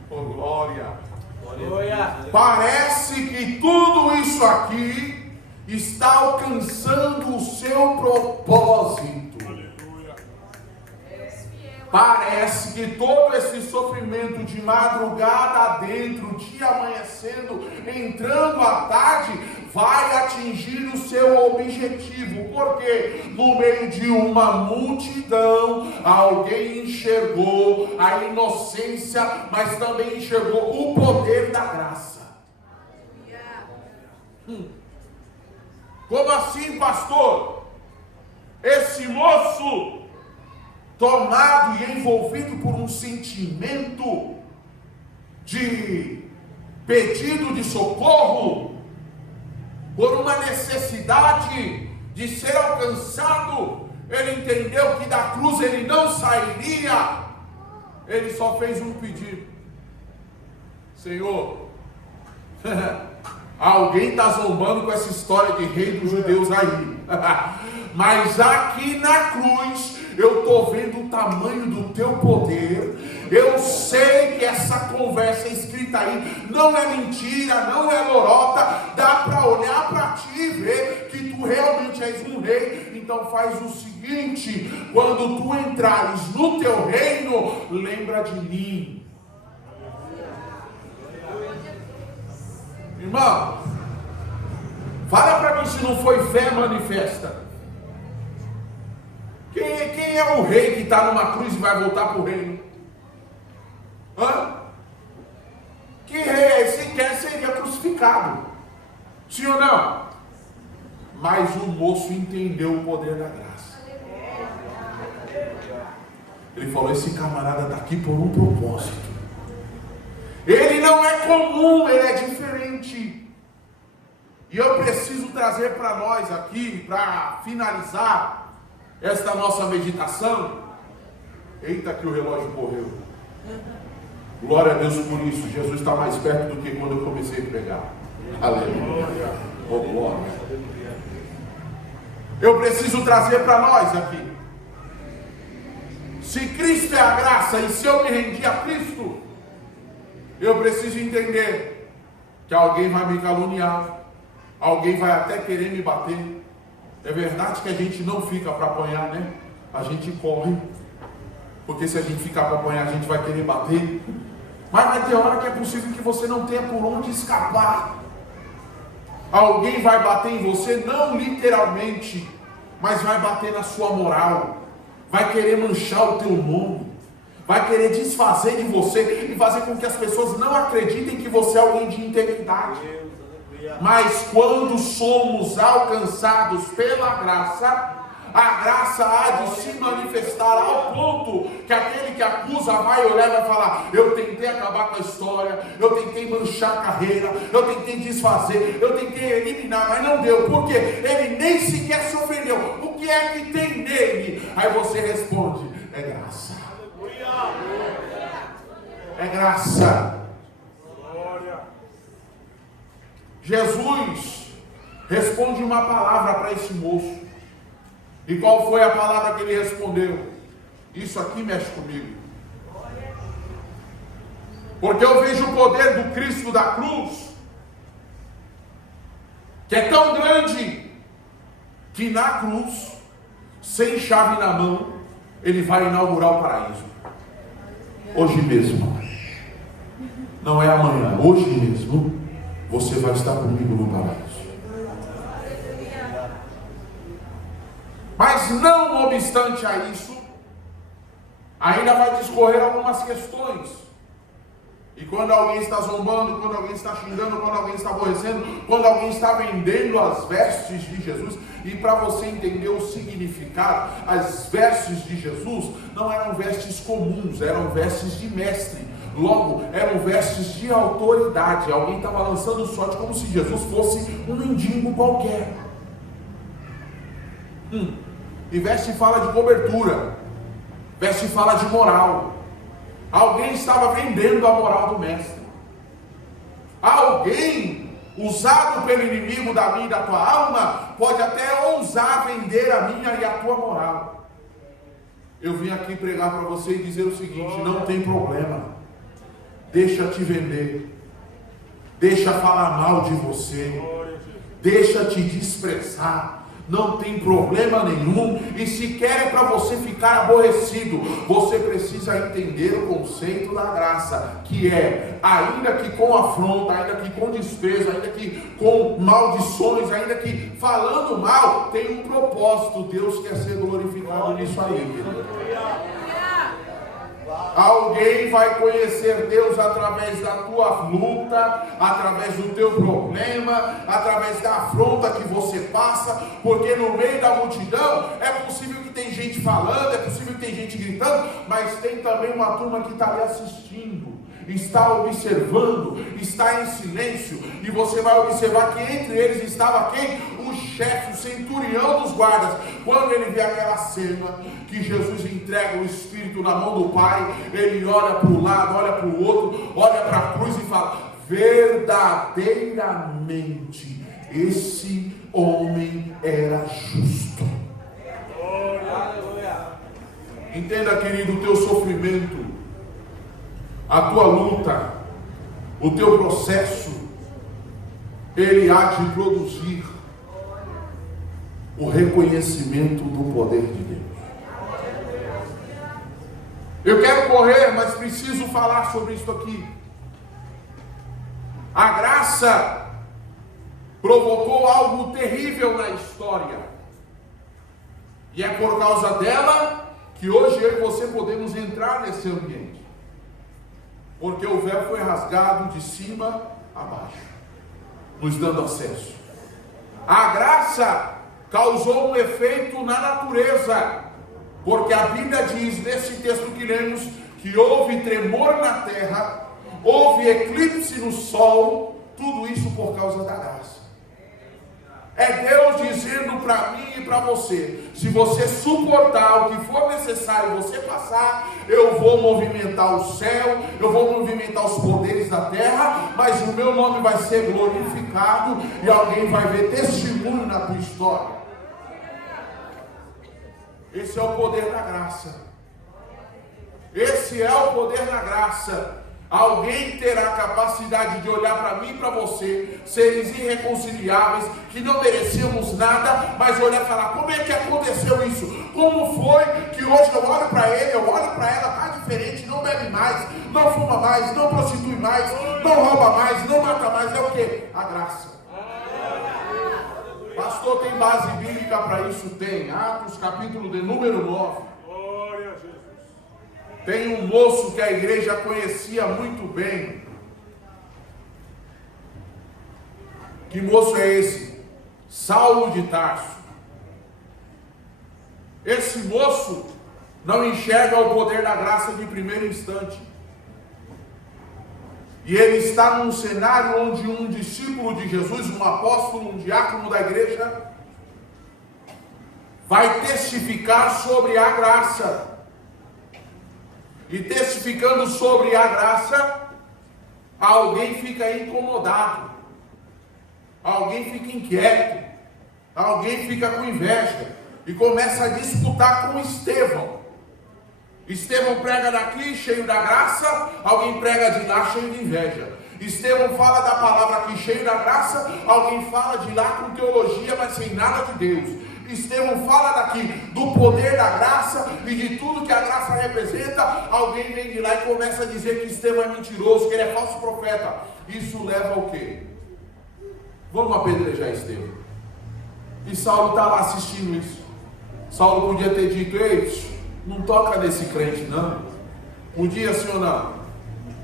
Oh, glória. Glória. Parece que tudo isso aqui está alcançando o seu propósito. Parece que todo esse sofrimento de madrugada adentro, dia amanhecendo, entrando à tarde, vai atingir o seu objetivo. Porque no meio de uma multidão, alguém enxergou a inocência, mas também enxergou o poder da graça. Como assim, pastor? Esse moço, tomado e envolvido por um sentimento de pedido de socorro, por uma necessidade de ser alcançado, ele entendeu que da cruz ele não sairia, ele só fez um pedido: Senhor, alguém está zombando com essa história de rei dos judeus aí, mas aqui na cruz eu estou vendo o tamanho do teu poder. Eu sei que essa conversa escrita aí não é mentira, não é lorota. Dá para olhar para ti e ver que tu realmente és um rei. Então faz o seguinte: quando tu entrares no teu reino, lembra de mim. Irmão, fala para mim se não foi fé manifesta. Quem é o rei que está numa cruz e vai voltar para o reino? Que rei sequer seria crucificado? Sim ou não? Mas o moço entendeu o poder da graça. Ele falou: esse camarada está aqui por um propósito. Ele não é comum, ele é diferente. E eu preciso trazer para nós aqui, para finalizar esta nossa meditação. Eita, que o relógio correu. Glória a Deus por isso. Jesus está mais perto do que quando eu comecei a pregar. Aleluia. Oh, glória. Eu preciso trazer para nós aqui. Se Cristo é a graça e se eu me rendi a Cristo, eu preciso entender que alguém vai me caluniar, alguém vai até querer me bater. É verdade que a gente não fica para apanhar, né? A gente corre. Porque se a gente ficar para apanhar, a gente vai querer bater. Mas vai ter hora que é possível que você não tenha por onde escapar. Alguém vai bater em você, não literalmente, mas vai bater na sua moral. Vai querer manchar o teu nome. Vai querer desfazer de você e fazer com que as pessoas não acreditem que você é alguém de integridade. Mas quando somos alcançados pela graça, a graça há de se manifestar ao ponto que aquele que acusa vai olhar e vai falar: eu tentei acabar com a história, eu tentei manchar a carreira, eu tentei desfazer, eu tentei eliminar, mas não deu, porque ele nem sequer se ofendeu. O que é que tem nele? Aí você responde: é graça. É graça. Jesus responde uma palavra para esse moço. E qual foi a palavra que ele respondeu? Isso aqui mexe comigo. Porque eu vejo o poder do Cristo da cruz, que é tão grande, que na cruz, sem chave na mão, ele vai inaugurar o paraíso. Hoje mesmo. Não é amanhã, hoje mesmo, você vai estar comigo no paraíso. Mas não obstante a isso, ainda vai discorrer algumas questões. E quando alguém está zombando, quando alguém está xingando, quando alguém está aborrecendo, quando alguém está vendendo as vestes de Jesus, e para você entender o significado, as vestes de Jesus não eram vestes comuns, eram vestes de mestre. Logo, eram vestes de autoridade. Alguém estava lançando sorte como se Jesus fosse um mendigo qualquer. E veste fala de cobertura, veste fala de moral. Alguém estava vendendo a moral do mestre. Alguém, usado pelo inimigo da minha e da tua alma, pode até ousar vender a minha e a tua moral. Eu vim aqui pregar para você e dizer o seguinte: não tem problema, deixa te vender, deixa falar mal de você, deixa te desprezar. Não tem problema nenhum, e sequer é para você ficar aborrecido. Você precisa entender o conceito da graça, que é, ainda que com afronta, ainda que com desprezo, ainda que com maldições, ainda que falando mal, tem um propósito. Deus quer ser glorificado nisso aí. Alguém vai conhecer Deus através da tua luta, através do teu problema, através da afronta que você passa, porque no meio da multidão é possível que tem gente falando, é possível que tem gente gritando, mas tem também uma turma que está ali assistindo, está observando, está em silêncio, e você vai observar que entre eles estava quem? O chefe, o centurião dos guardas. Quando ele vê aquela cena, que Jesus entrega o Espírito na mão do Pai, ele olha para o lado, olha para o outro, olha para a cruz e fala: verdadeiramente esse homem era justo. Entenda, querido, o teu sofrimento, a tua luta, o teu processo, ele há de produzir o reconhecimento do poder de Deus. Eu quero correr, mas preciso falar sobre isso aqui. A graça provocou algo terrível na história, e é por causa dela que hoje eu e você podemos entrar nesse ambiente, porque o véu foi rasgado de cima a baixo, nos dando acesso. A graça causou um efeito na natureza, porque a Bíblia diz nesse texto que lemos que houve tremor na terra, houve eclipse no sol, tudo isso por causa da graça. É Deus dizendo para mim e para você: se você suportar o que for necessário você passar, eu vou movimentar o céu, eu vou movimentar os poderes da terra, mas o meu nome vai ser glorificado e alguém vai ver testemunho na tua história. Esse é o poder da graça. Esse é o poder da graça. Alguém terá a capacidade de olhar para mim e para você, seres irreconciliáveis, que não merecíamos nada, mas olhar e falar: como é que aconteceu isso? Como foi que hoje eu olho para ele, eu olho para ela não fuma mais, não prostitui mais, não rouba mais, não mata mais. É o quê? A graça. Pastor, tem base bíblica para isso? Tem. Atos, capítulo de número 9. Glória a Jesus. Tem um moço que a igreja conhecia muito bem. Que moço é esse? Saulo de Tarso. Esse moço não enxerga o poder da graça de primeiro instante. E ele está num cenário onde um discípulo de Jesus, um apóstolo, um diácono da igreja, vai testificar sobre a graça. E testificando sobre a graça, alguém fica incomodado, alguém fica inquieto, alguém fica com inveja e começa a disputar com Estevão. Estevão prega daqui, cheio da graça, alguém prega de lá, cheio de inveja. Estevão fala da palavra aqui, cheio da graça, alguém fala de lá com teologia, mas sem nada de Deus. Estevão fala daqui do poder da graça e de tudo que a graça representa, alguém vem de lá e começa a dizer que Estevão é mentiroso, que ele é falso profeta. Isso leva ao quê? Vamos apedrejar Estevão. E Saulo está lá assistindo isso. Saulo podia ter dito: ei, não toca nesse crente não. Podia sim ou não?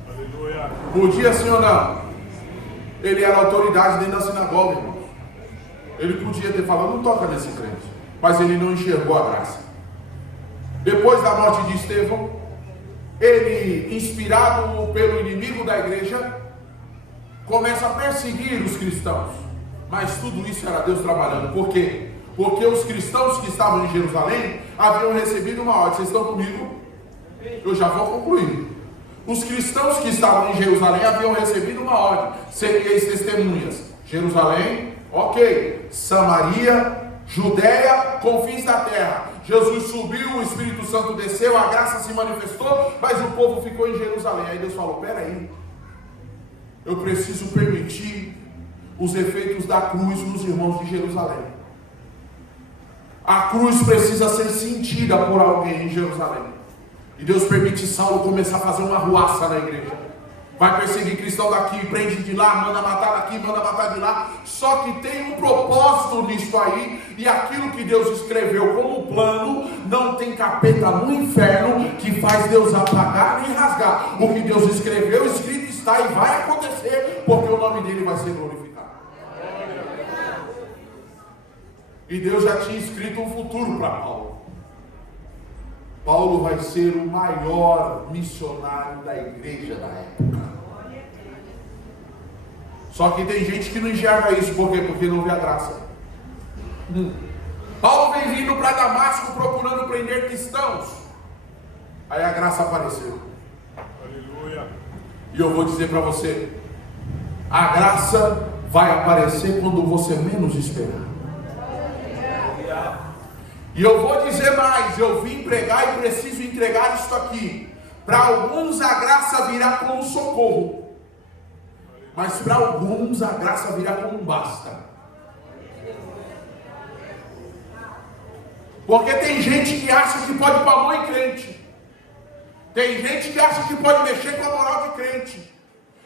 Aleluia. Podia sim ou não? Ele era autoridade dentro da sinagoga, irmão. Ele podia ter falado: não toca nesse crente. Mas ele não enxergou a graça. Depois da morte de Estevão, ele, inspirado pelo inimigo da igreja, começa a perseguir os cristãos. Mas tudo isso era Deus trabalhando. Por quê? Porque os cristãos que estavam em Jerusalém haviam recebido uma ordem. Vocês estão comigo? Eu já vou concluir. Os cristãos que estavam em Jerusalém haviam recebido uma ordem: sereis testemunhas. Jerusalém, ok. Samaria, Judeia, confins da terra. Jesus subiu, o Espírito Santo desceu, a graça se manifestou, mas o povo ficou em Jerusalém. Aí Deus falou: peraí, eu preciso permitir os efeitos da cruz nos irmãos de Jerusalém. A cruz precisa ser sentida por alguém em Jerusalém. E Deus permite Saulo começar a fazer uma ruaça na igreja. Vai perseguir cristão daqui, prende de lá, manda matar daqui, manda matar de lá. Só que tem um propósito nisso aí. E aquilo que Deus escreveu como plano, não tem capeta no inferno que faz Deus apagar nem rasgar. O que Deus escreveu, escrito está e vai acontecer, porque o nome dele vai ser glorificado. E Deus já tinha escrito um futuro para Paulo. Paulo vai ser o maior missionário da igreja da época. Só que tem gente que não enxerga isso. Por quê? Porque não vê a graça. Paulo vem vindo para Damasco procurando prender cristãos. Aí a graça apareceu. Aleluia. E eu vou dizer para você: a graça vai aparecer quando você menos esperar. E eu vou dizer mais: eu vim pregar e preciso entregar isto aqui. Para alguns a graça virá como um socorro, mas para alguns a graça virá como um basta. Porque tem gente que acha que pode pôr a mão em crente. Tem gente que acha que pode mexer com a moral de crente.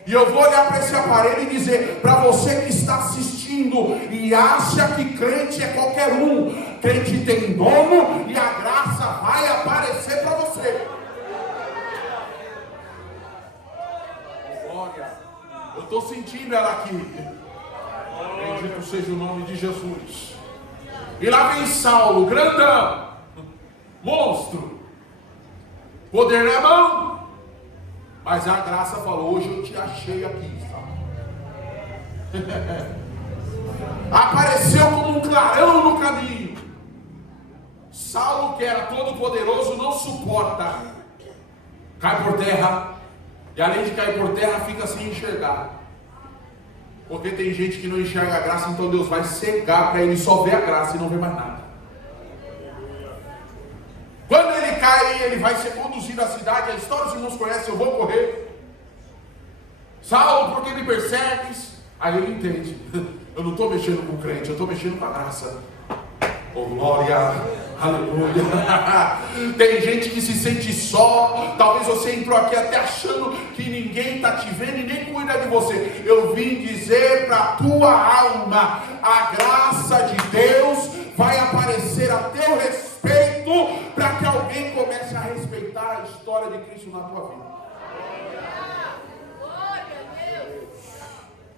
E eu vou olhar para esse aparelho e dizer para você que está assistindo e acha que crente é qualquer um: crente tem dono e a graça vai aparecer para você. Glória. Eu estou sentindo ela aqui. Bendito seja o nome de Jesus. E lá vem Saulo, grandão, monstro, poder na mão. Mas a graça falou: hoje eu te achei aqui, Saulo. Apareceu como um clarão no caminho. Saulo, que era todo poderoso, não suporta. Cai por terra. E além de cair por terra, fica sem enxergar. Porque tem gente que não enxerga a graça, então Deus vai cegar para ele só ver a graça e não ver mais nada. Quando ele cai, ele vai ser conduzido à cidade. A história os irmãos conhecem: eu vou correr. Saulo, por que me persegues? Aí ele entende: eu não estou mexendo com o crente, eu estou mexendo com a graça. Oh, glória, aleluia. Tem gente que se sente só. Talvez você entrou aqui até achando que ninguém está te vendo e nem cuida de você. Eu vim dizer para a tua alma: a graça de Deus vai aparecer a teu respeito, para que alguém comece a respeitar a história de Cristo na tua vida.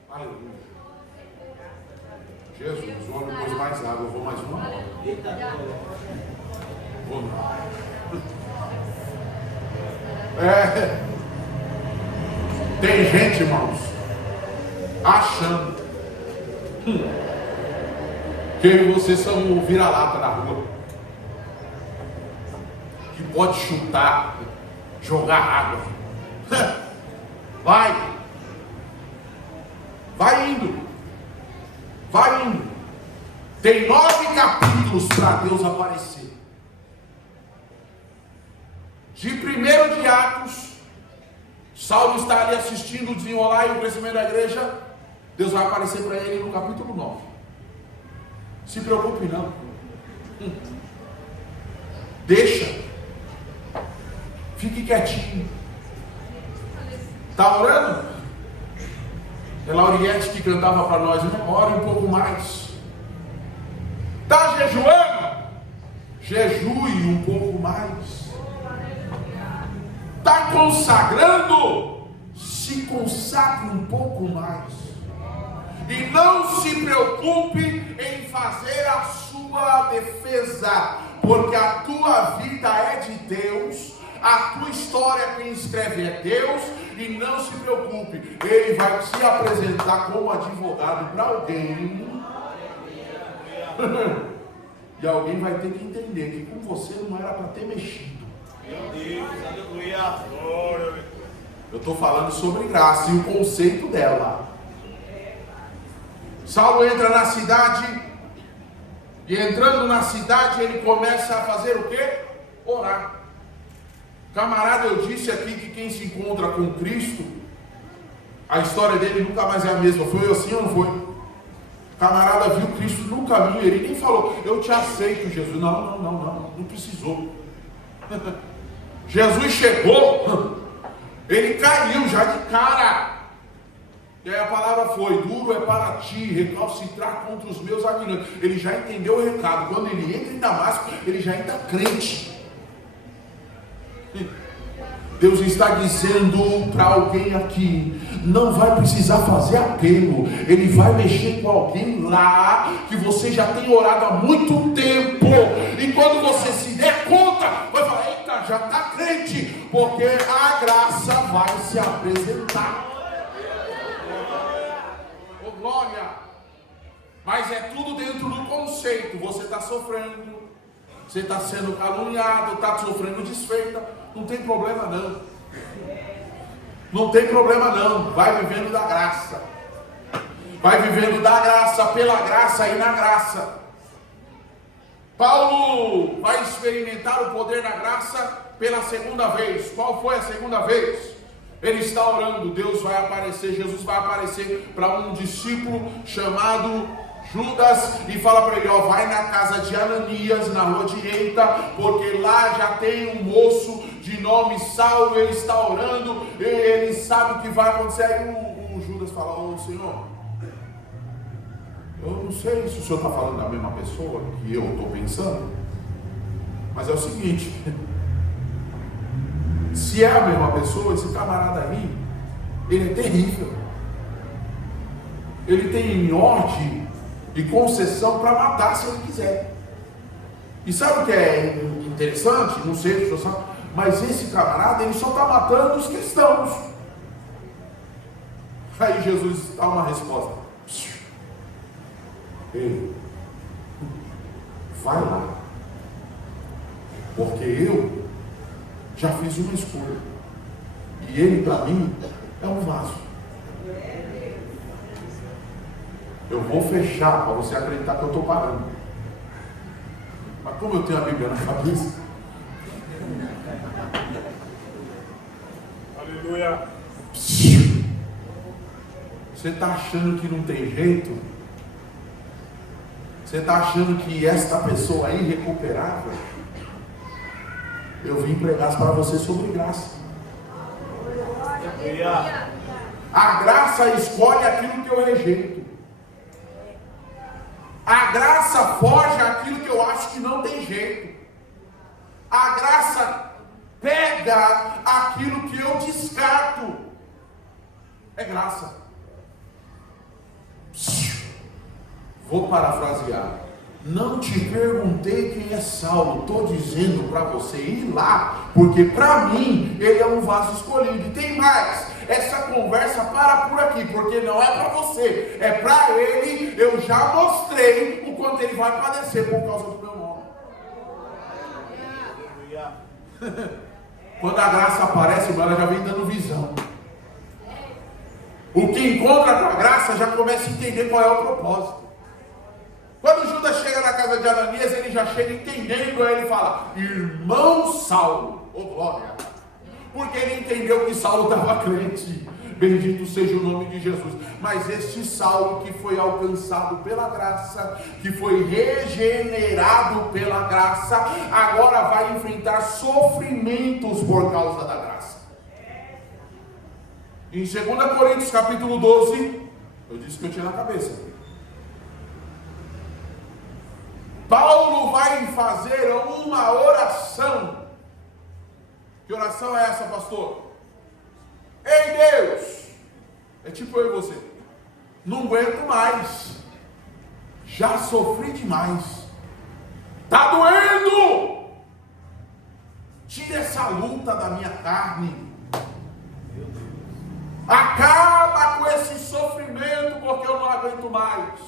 Aleluia. Jesus, o homem pôs mais água, eu vou mais uma hora. Vou não. Tem gente, irmãos, achando que vocês são o vira-lata da rua, que pode chutar, jogar água. Vai indo. Vai indo. Tem 9 capítulos para Deus aparecer. De 1 de Atos, Saulo está ali assistindo o desenrolar e o crescimento da igreja. Deus vai aparecer para ele no capítulo 9. Se preocupe não. Deixa. Fique quietinho. Está orando? É Lauriette que cantava para nós, né? Ore um pouco mais. Está jejuando? Jejue um pouco mais. Está consagrando? Se consagre um pouco mais. E não se preocupe em fazer a sua defesa, porque a tua vida é de Deus. A tua história quem escreve é Deus. E não se preocupe, Ele vai se apresentar como advogado para alguém. E alguém vai ter que entender que com você não era para ter mexido. Meu Deus, aleluia. Eu estou falando sobre graça e o conceito dela. Saulo entra na cidade. E entrando na cidade ele começa a fazer o quê? Orar. Camarada, eu disse aqui que quem se encontra com Cristo, a história dele nunca mais é a mesma. Foi assim ou não foi? Camarada viu Cristo no caminho, ele nem falou, eu te aceito, Jesus. Não precisou. Jesus chegou, ele caiu já de cara. E aí a palavra foi: duro é para ti recalcitrar contra os meus aguilhões. Ele já entendeu o recado. Quando ele entra em Damasco, ele já entra crente. Deus está dizendo para alguém aqui: não vai precisar fazer apelo, Ele vai mexer com alguém lá que você já tem orado há muito tempo, e quando você se der conta, vai falar: eita, já está crente, porque a graça vai se apresentar. Oh glória! Mas é tudo dentro do conceito. Você está sofrendo, você está sendo caluniado, está sofrendo desfeita. Não tem problema não. Não tem problema não. Vai vivendo da graça. Vai vivendo da graça, pela graça e na graça. Paulo vai experimentar o poder da graça pela segunda vez. Qual foi a segunda vez? Ele está orando, Deus vai aparecer, Jesus vai aparecer para um discípulo chamado Judas e fala para ele: ó, vai na casa de Ananias, na rua direita, porque lá já tem um moço de nome Saulo, ele está orando, ele sabe o que vai acontecer. Aí o Judas fala: ô Senhor, eu não sei se o Senhor está falando da mesma pessoa que eu estou pensando, mas é o seguinte, se é a mesma pessoa, esse camarada aí, ele é terrível, ele tem ordem e concessão para matar se ele quiser. E sabe o que é interessante? Não sei se você sabe, mas esse camarada, ele só está matando os cristãos. Aí Jesus dá uma resposta: ei, vai lá, porque eu já fiz uma escolha, e ele para mim é um vaso. Eu vou fechar para você acreditar que eu estou parando. Mas como eu tenho a Bíblia na cabeça, aleluia. Você está achando que não tem jeito? Você Você está achando que esta pessoa é irrecuperável? Eu vim pregar para você sobre graça. Aleluia. A graça escolhe aquilo que eu rejeito. A graça foge àquilo que eu acho que não tem jeito. A graça pega aquilo que eu descarto. É graça. Vou parafrasear. Não te perguntei quem é Saulo. Estou dizendo para você ir lá, porque para mim ele é um vaso escolhido. E tem mais. Essa conversa para por aqui, porque não é para você, é para ele. Eu já mostrei o quanto ele vai padecer por causa do meu nome. Quando a graça aparece, ela já vem dando visão. O que encontra com a graça já começa a entender qual é o propósito. Quando Judas chega na casa de Ananias, ele já chega entendendo, aí ele fala: irmão Saulo, ô glória, porque ele entendeu que Saulo estava crente. Bendito seja o nome de Jesus. Mas este Saulo que foi alcançado pela graça, que foi regenerado pela graça, agora vai enfrentar sofrimentos por causa da graça. Em 2 Coríntios capítulo 12, eu disse que eu tinha na cabeça. Paulo vai fazer uma oração. Que oração é essa, pastor? Ei Deus, é tipo eu e você, não aguento mais, já sofri demais, tá doendo, tira essa luta da minha carne, acaba com esse sofrimento, porque eu não aguento mais.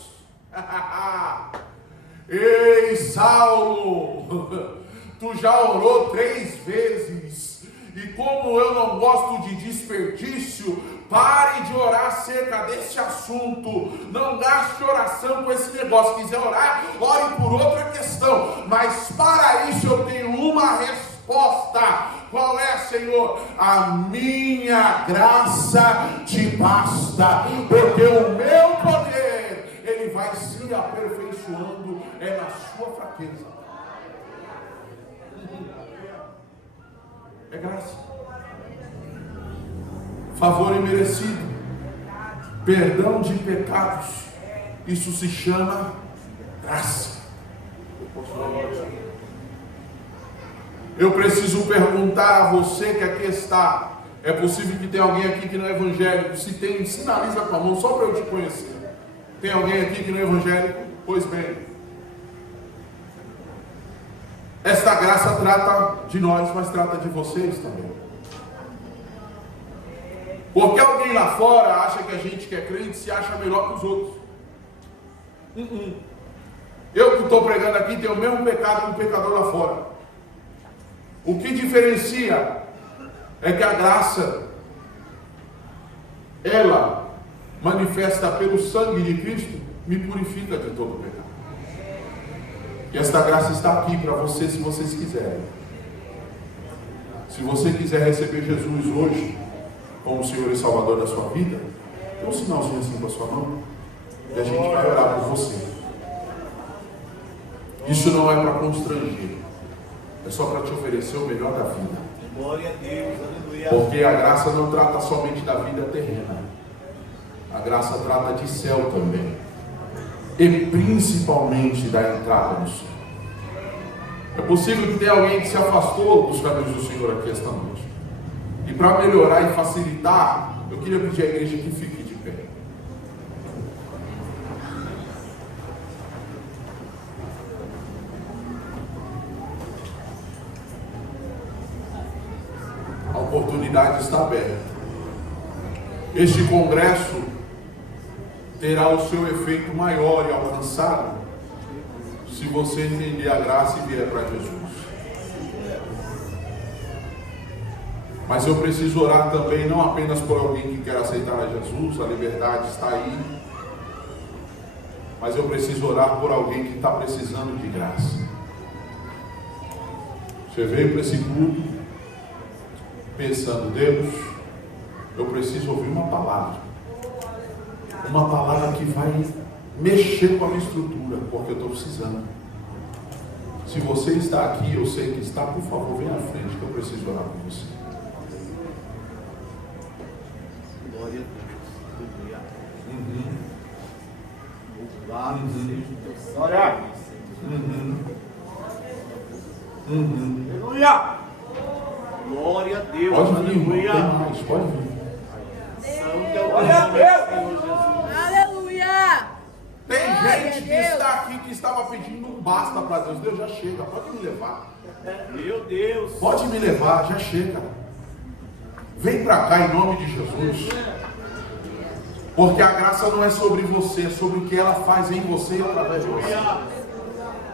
Ei Saulo, tu já orou 3 vezes, e como eu não gosto de desperdício, pare de orar acerca desse assunto. Não gaste oração com esse negócio. Se quiser orar, ore por outra questão. Mas para isso eu tenho uma resposta. Qual é, Senhor? A minha graça te basta, porque o meu poder, ele vai se aperfeiçoando na sua fraqueza. É graça. Favor imerecido. Perdão de pecados. Isso se chama graça. Eu preciso perguntar a você que aqui está. É possível que tenha alguém aqui que não é evangélico. Se tem, sinaliza com a mão só para eu te conhecer. Tem alguém aqui que não é evangélico? Pois bem. Esta graça trata de nós, mas trata de vocês também. Porque alguém lá fora acha que a gente que é crente se acha melhor que os outros. Eu que estou pregando aqui tenho o mesmo pecado que o pecador lá fora. O que diferencia é que a graça, ela manifesta pelo sangue de Cristo, me purifica de todo pecado. E esta graça está aqui para você, se vocês quiserem. Se você quiser receber Jesus hoje como Senhor e Salvador da sua vida, tem um sinalzinho assim com a sua mão, e a gente vai orar por você. Isso não é para constranger, é só para te oferecer o melhor da vida. Glória a Deus, aleluia. Porque a graça não trata somente da vida terrena, a graça trata de céu também, e principalmente da entrada no céu. É possível que tenha alguém que se afastou dos caminhos do Senhor aqui esta noite. E para melhorar e facilitar, eu queria pedir à igreja que fique de pé. A oportunidade está aberta. Este congresso terá o seu efeito maior e alcançado se você entender a graça e vier para Jesus. Mas eu preciso orar também, não apenas por alguém que quer aceitar a Jesus, a liberdade está aí, mas eu preciso orar por alguém que está precisando de graça. Você veio para esse culto pensando: Deus, eu preciso ouvir uma palavra que vai mexer com a minha estrutura, porque eu estou precisando. Se você está aqui, eu sei que está, por favor, vem à frente, que eu preciso orar com você. Glória a Deus. Aleluia. Louvado seja o teu santo. Glória. Aleluia. Glória a Deus. Pode vir, irmão, aleluia. tem mais, pode vir. Santo é o nome do Senhor Jesus. Aleluia! Tem Glória gente a que Deus. está aqui que estava pedindo um basta para Deus. Deus já chega, pode me levar. Meu Deus. Pode me levar, já chega. Vem para cá em nome de Jesus. Porque a graça não é sobre você, é sobre o que ela faz em você e através de você.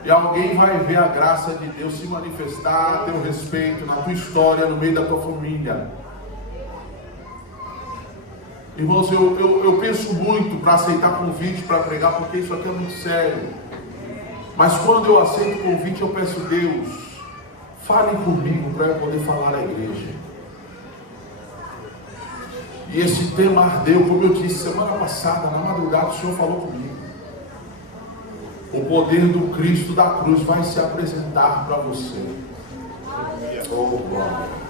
E alguém vai ver a graça de Deus se manifestar a teu respeito, na tua história, no meio da tua família. Irmãos, eu penso muito para aceitar convite para pregar, porque isso aqui é muito sério. Mas quando eu aceito o convite, eu peço, Deus, fale comigo para eu poder falar à igreja. E esse tema ardeu, como eu disse semana passada, na madrugada, o Senhor falou comigo. O poder do Cristo da cruz vai se apresentar para você. Oh, glória.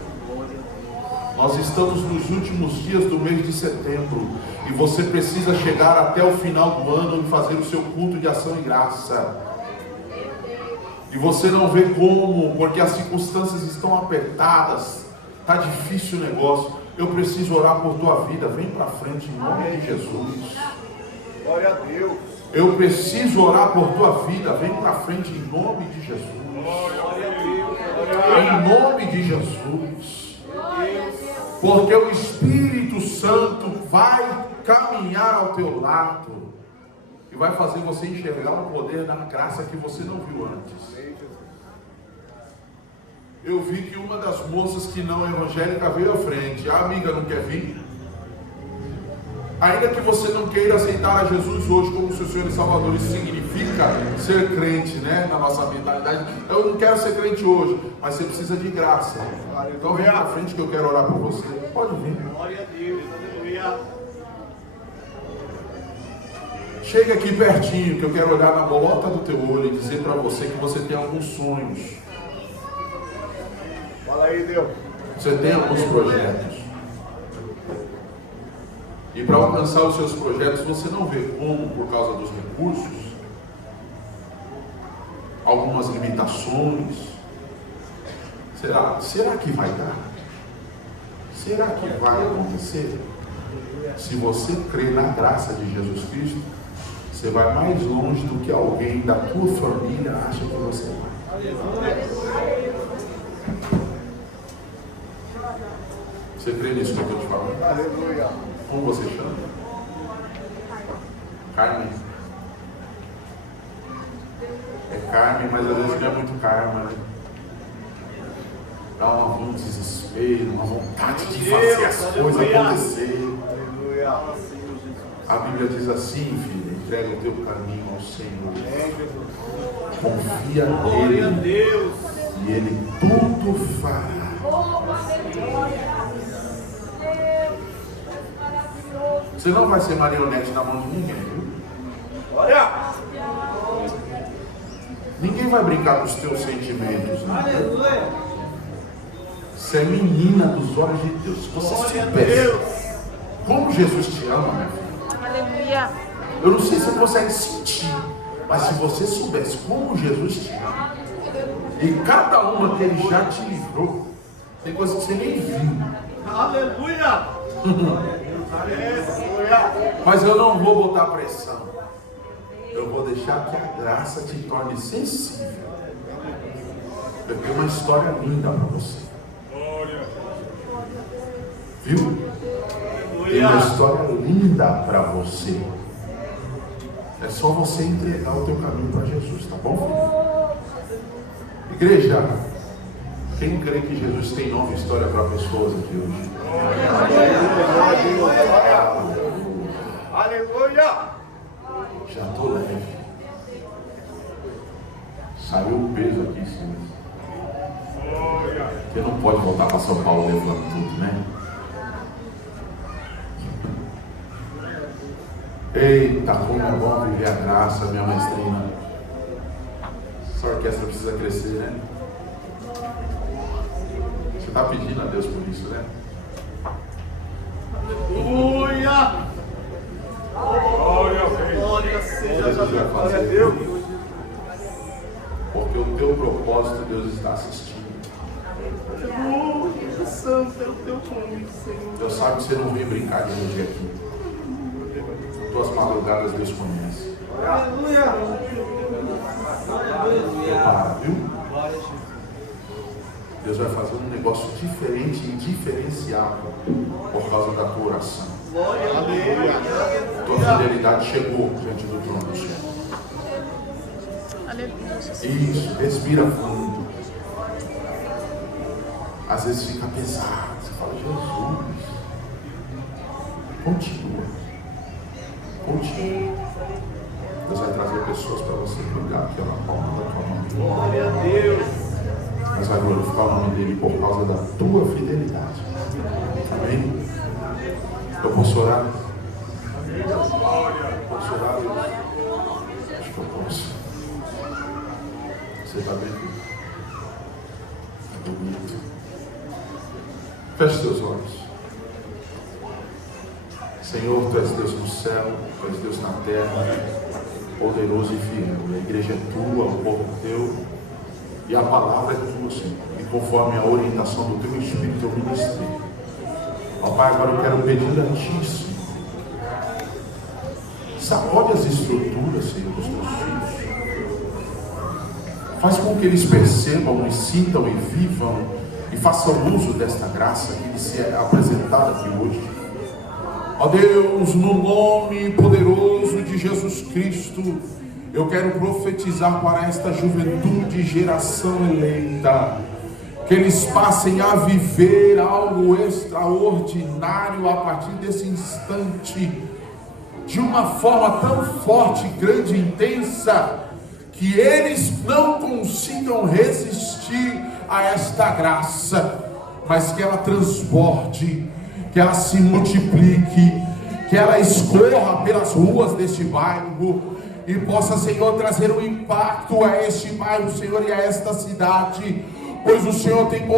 Nós estamos nos últimos dias do mês de setembro e você precisa chegar até o final do ano e fazer o seu culto de ação e graça. E você não vê como, porque as circunstâncias estão apertadas, está difícil o negócio. Eu preciso orar por tua vida, vem para frente em nome de Jesus. Glória a Deus. Eu preciso orar por tua vida, vem para frente em nome de Jesus. Glória a Deus. Em nome de Jesus. Porque o Espírito Santo vai caminhar ao teu lado e vai fazer você enxergar o poder da graça que você não viu antes. Eu vi que uma das moças que não é evangélica veio à frente. A amiga não quer vir? Ainda que você não queira aceitar a Jesus hoje como seu Senhor e Salvador, isso significa ser crente, né? Na nossa mentalidade. Eu não quero ser crente hoje, mas você precisa de graça. Então vem à frente que eu quero orar por você. Pode vir. Glória a Deus. Aleluia. Chega aqui pertinho que eu quero olhar na bolota do teu olho e dizer para você que você tem alguns sonhos. Fala aí, Deus. Você tem alguns projetos. E para alcançar os seus projetos, você não vê como, por causa dos recursos, algumas limitações. Será que vai dar? Será que vai acontecer? Se você crer na graça de Jesus Cristo, você vai mais longe do que alguém da tua família acha que você vai. Você crê nisso que eu estou te falando? Aleluia. Como você chama? Carmen. É Carmen, mas às vezes não é muito Carmen, né? Dá um desespero, uma vontade de fazer as coisas acontecer. Aleluia. A Bíblia diz assim, filho, entrega o teu caminho ao Senhor. Confia Glória a nele Deus. e Ele tudo fará. Você não vai ser marionete na mão de ninguém, viu? Glória. Ninguém vai brincar com os teus sentimentos, né? Aleluia. Você é menina dos olhos de Deus. Se você Glória a soubesse Deus. como Jesus te ama, minha filha. Aleluia! Eu não sei se você consegue sentir, mas se você soubesse como Jesus te ama, e cada uma que Ele já te livrou, tem coisas que você nem viu. Aleluia. Aleluia. Mas eu não vou botar pressão. Eu vou deixar que a graça te torne sensível. Eu tenho uma história linda para você. Viu? Tem uma história linda para você. É só você entregar o teu caminho para Jesus, tá bom, filho? Igreja, quem crê que Jesus tem nova história para pessoas aqui hoje? Aleluia. Já estou leve. Saiu o peso aqui em cima. Você não pode voltar para São Paulo levando tudo, né? Eita, como é bom viver a graça, minha maestrina. Essa orquestra precisa crescer, né? Você está pedindo a Deus por isso, né? Aleluia! Glória ao Rei. Glória seja Deus vai glória a fazer. Deus. Porque o teu propósito Deus está assistindo. Aleluia, santo é o teu nome, Senhor. Deus sabe que você não vem brincar de energia aqui. Tuas madrugadas Deus conhece. Aleluia. Prepara, viu? Deus vai fazer um negócio diferente e diferenciado por causa da tua oração. Glória a Deus. Tua fidelidade chegou diante do trono do céu. Isso, respira fundo. Às vezes fica pesado. Você fala, Jesus. Continua. Deus vai trazer pessoas para você pegar aqui na palma da tua mão. Glória a Deus. Mas vai glorificar o nome dele por causa da tua fidelidade. Amém? Eu posso orar? Posso orar, Deus? Acho que eu posso. Você está bem? É bonito. Feche seus olhos. Senhor, Tu és Deus no céu, Tu és Deus na terra, poderoso e fiel. A igreja é Tua, o povo é Teu, e a palavra é Tua, Senhor. E conforme a orientação do Teu Espírito, eu ministrei. Ó Pai, agora eu quero pedir a Ti, Senhor. Sacode as estruturas, Senhor, dos Teus filhos. Faz com que eles percebam e sintam e vivam e façam uso desta graça que lhes é apresentada aqui hoje. Ó Deus, no nome poderoso de Jesus Cristo, eu quero profetizar para esta juventude, geração eleita, que eles passem a viver algo extraordinário a partir desse instante, de uma forma tão forte, grande e intensa, que eles não consigam resistir a esta graça, mas que ela transborde, que ela se multiplique, que ela escorra pelas ruas deste bairro e possa, Senhor, trazer um impacto a este bairro, Senhor, e a esta cidade, pois o Senhor tem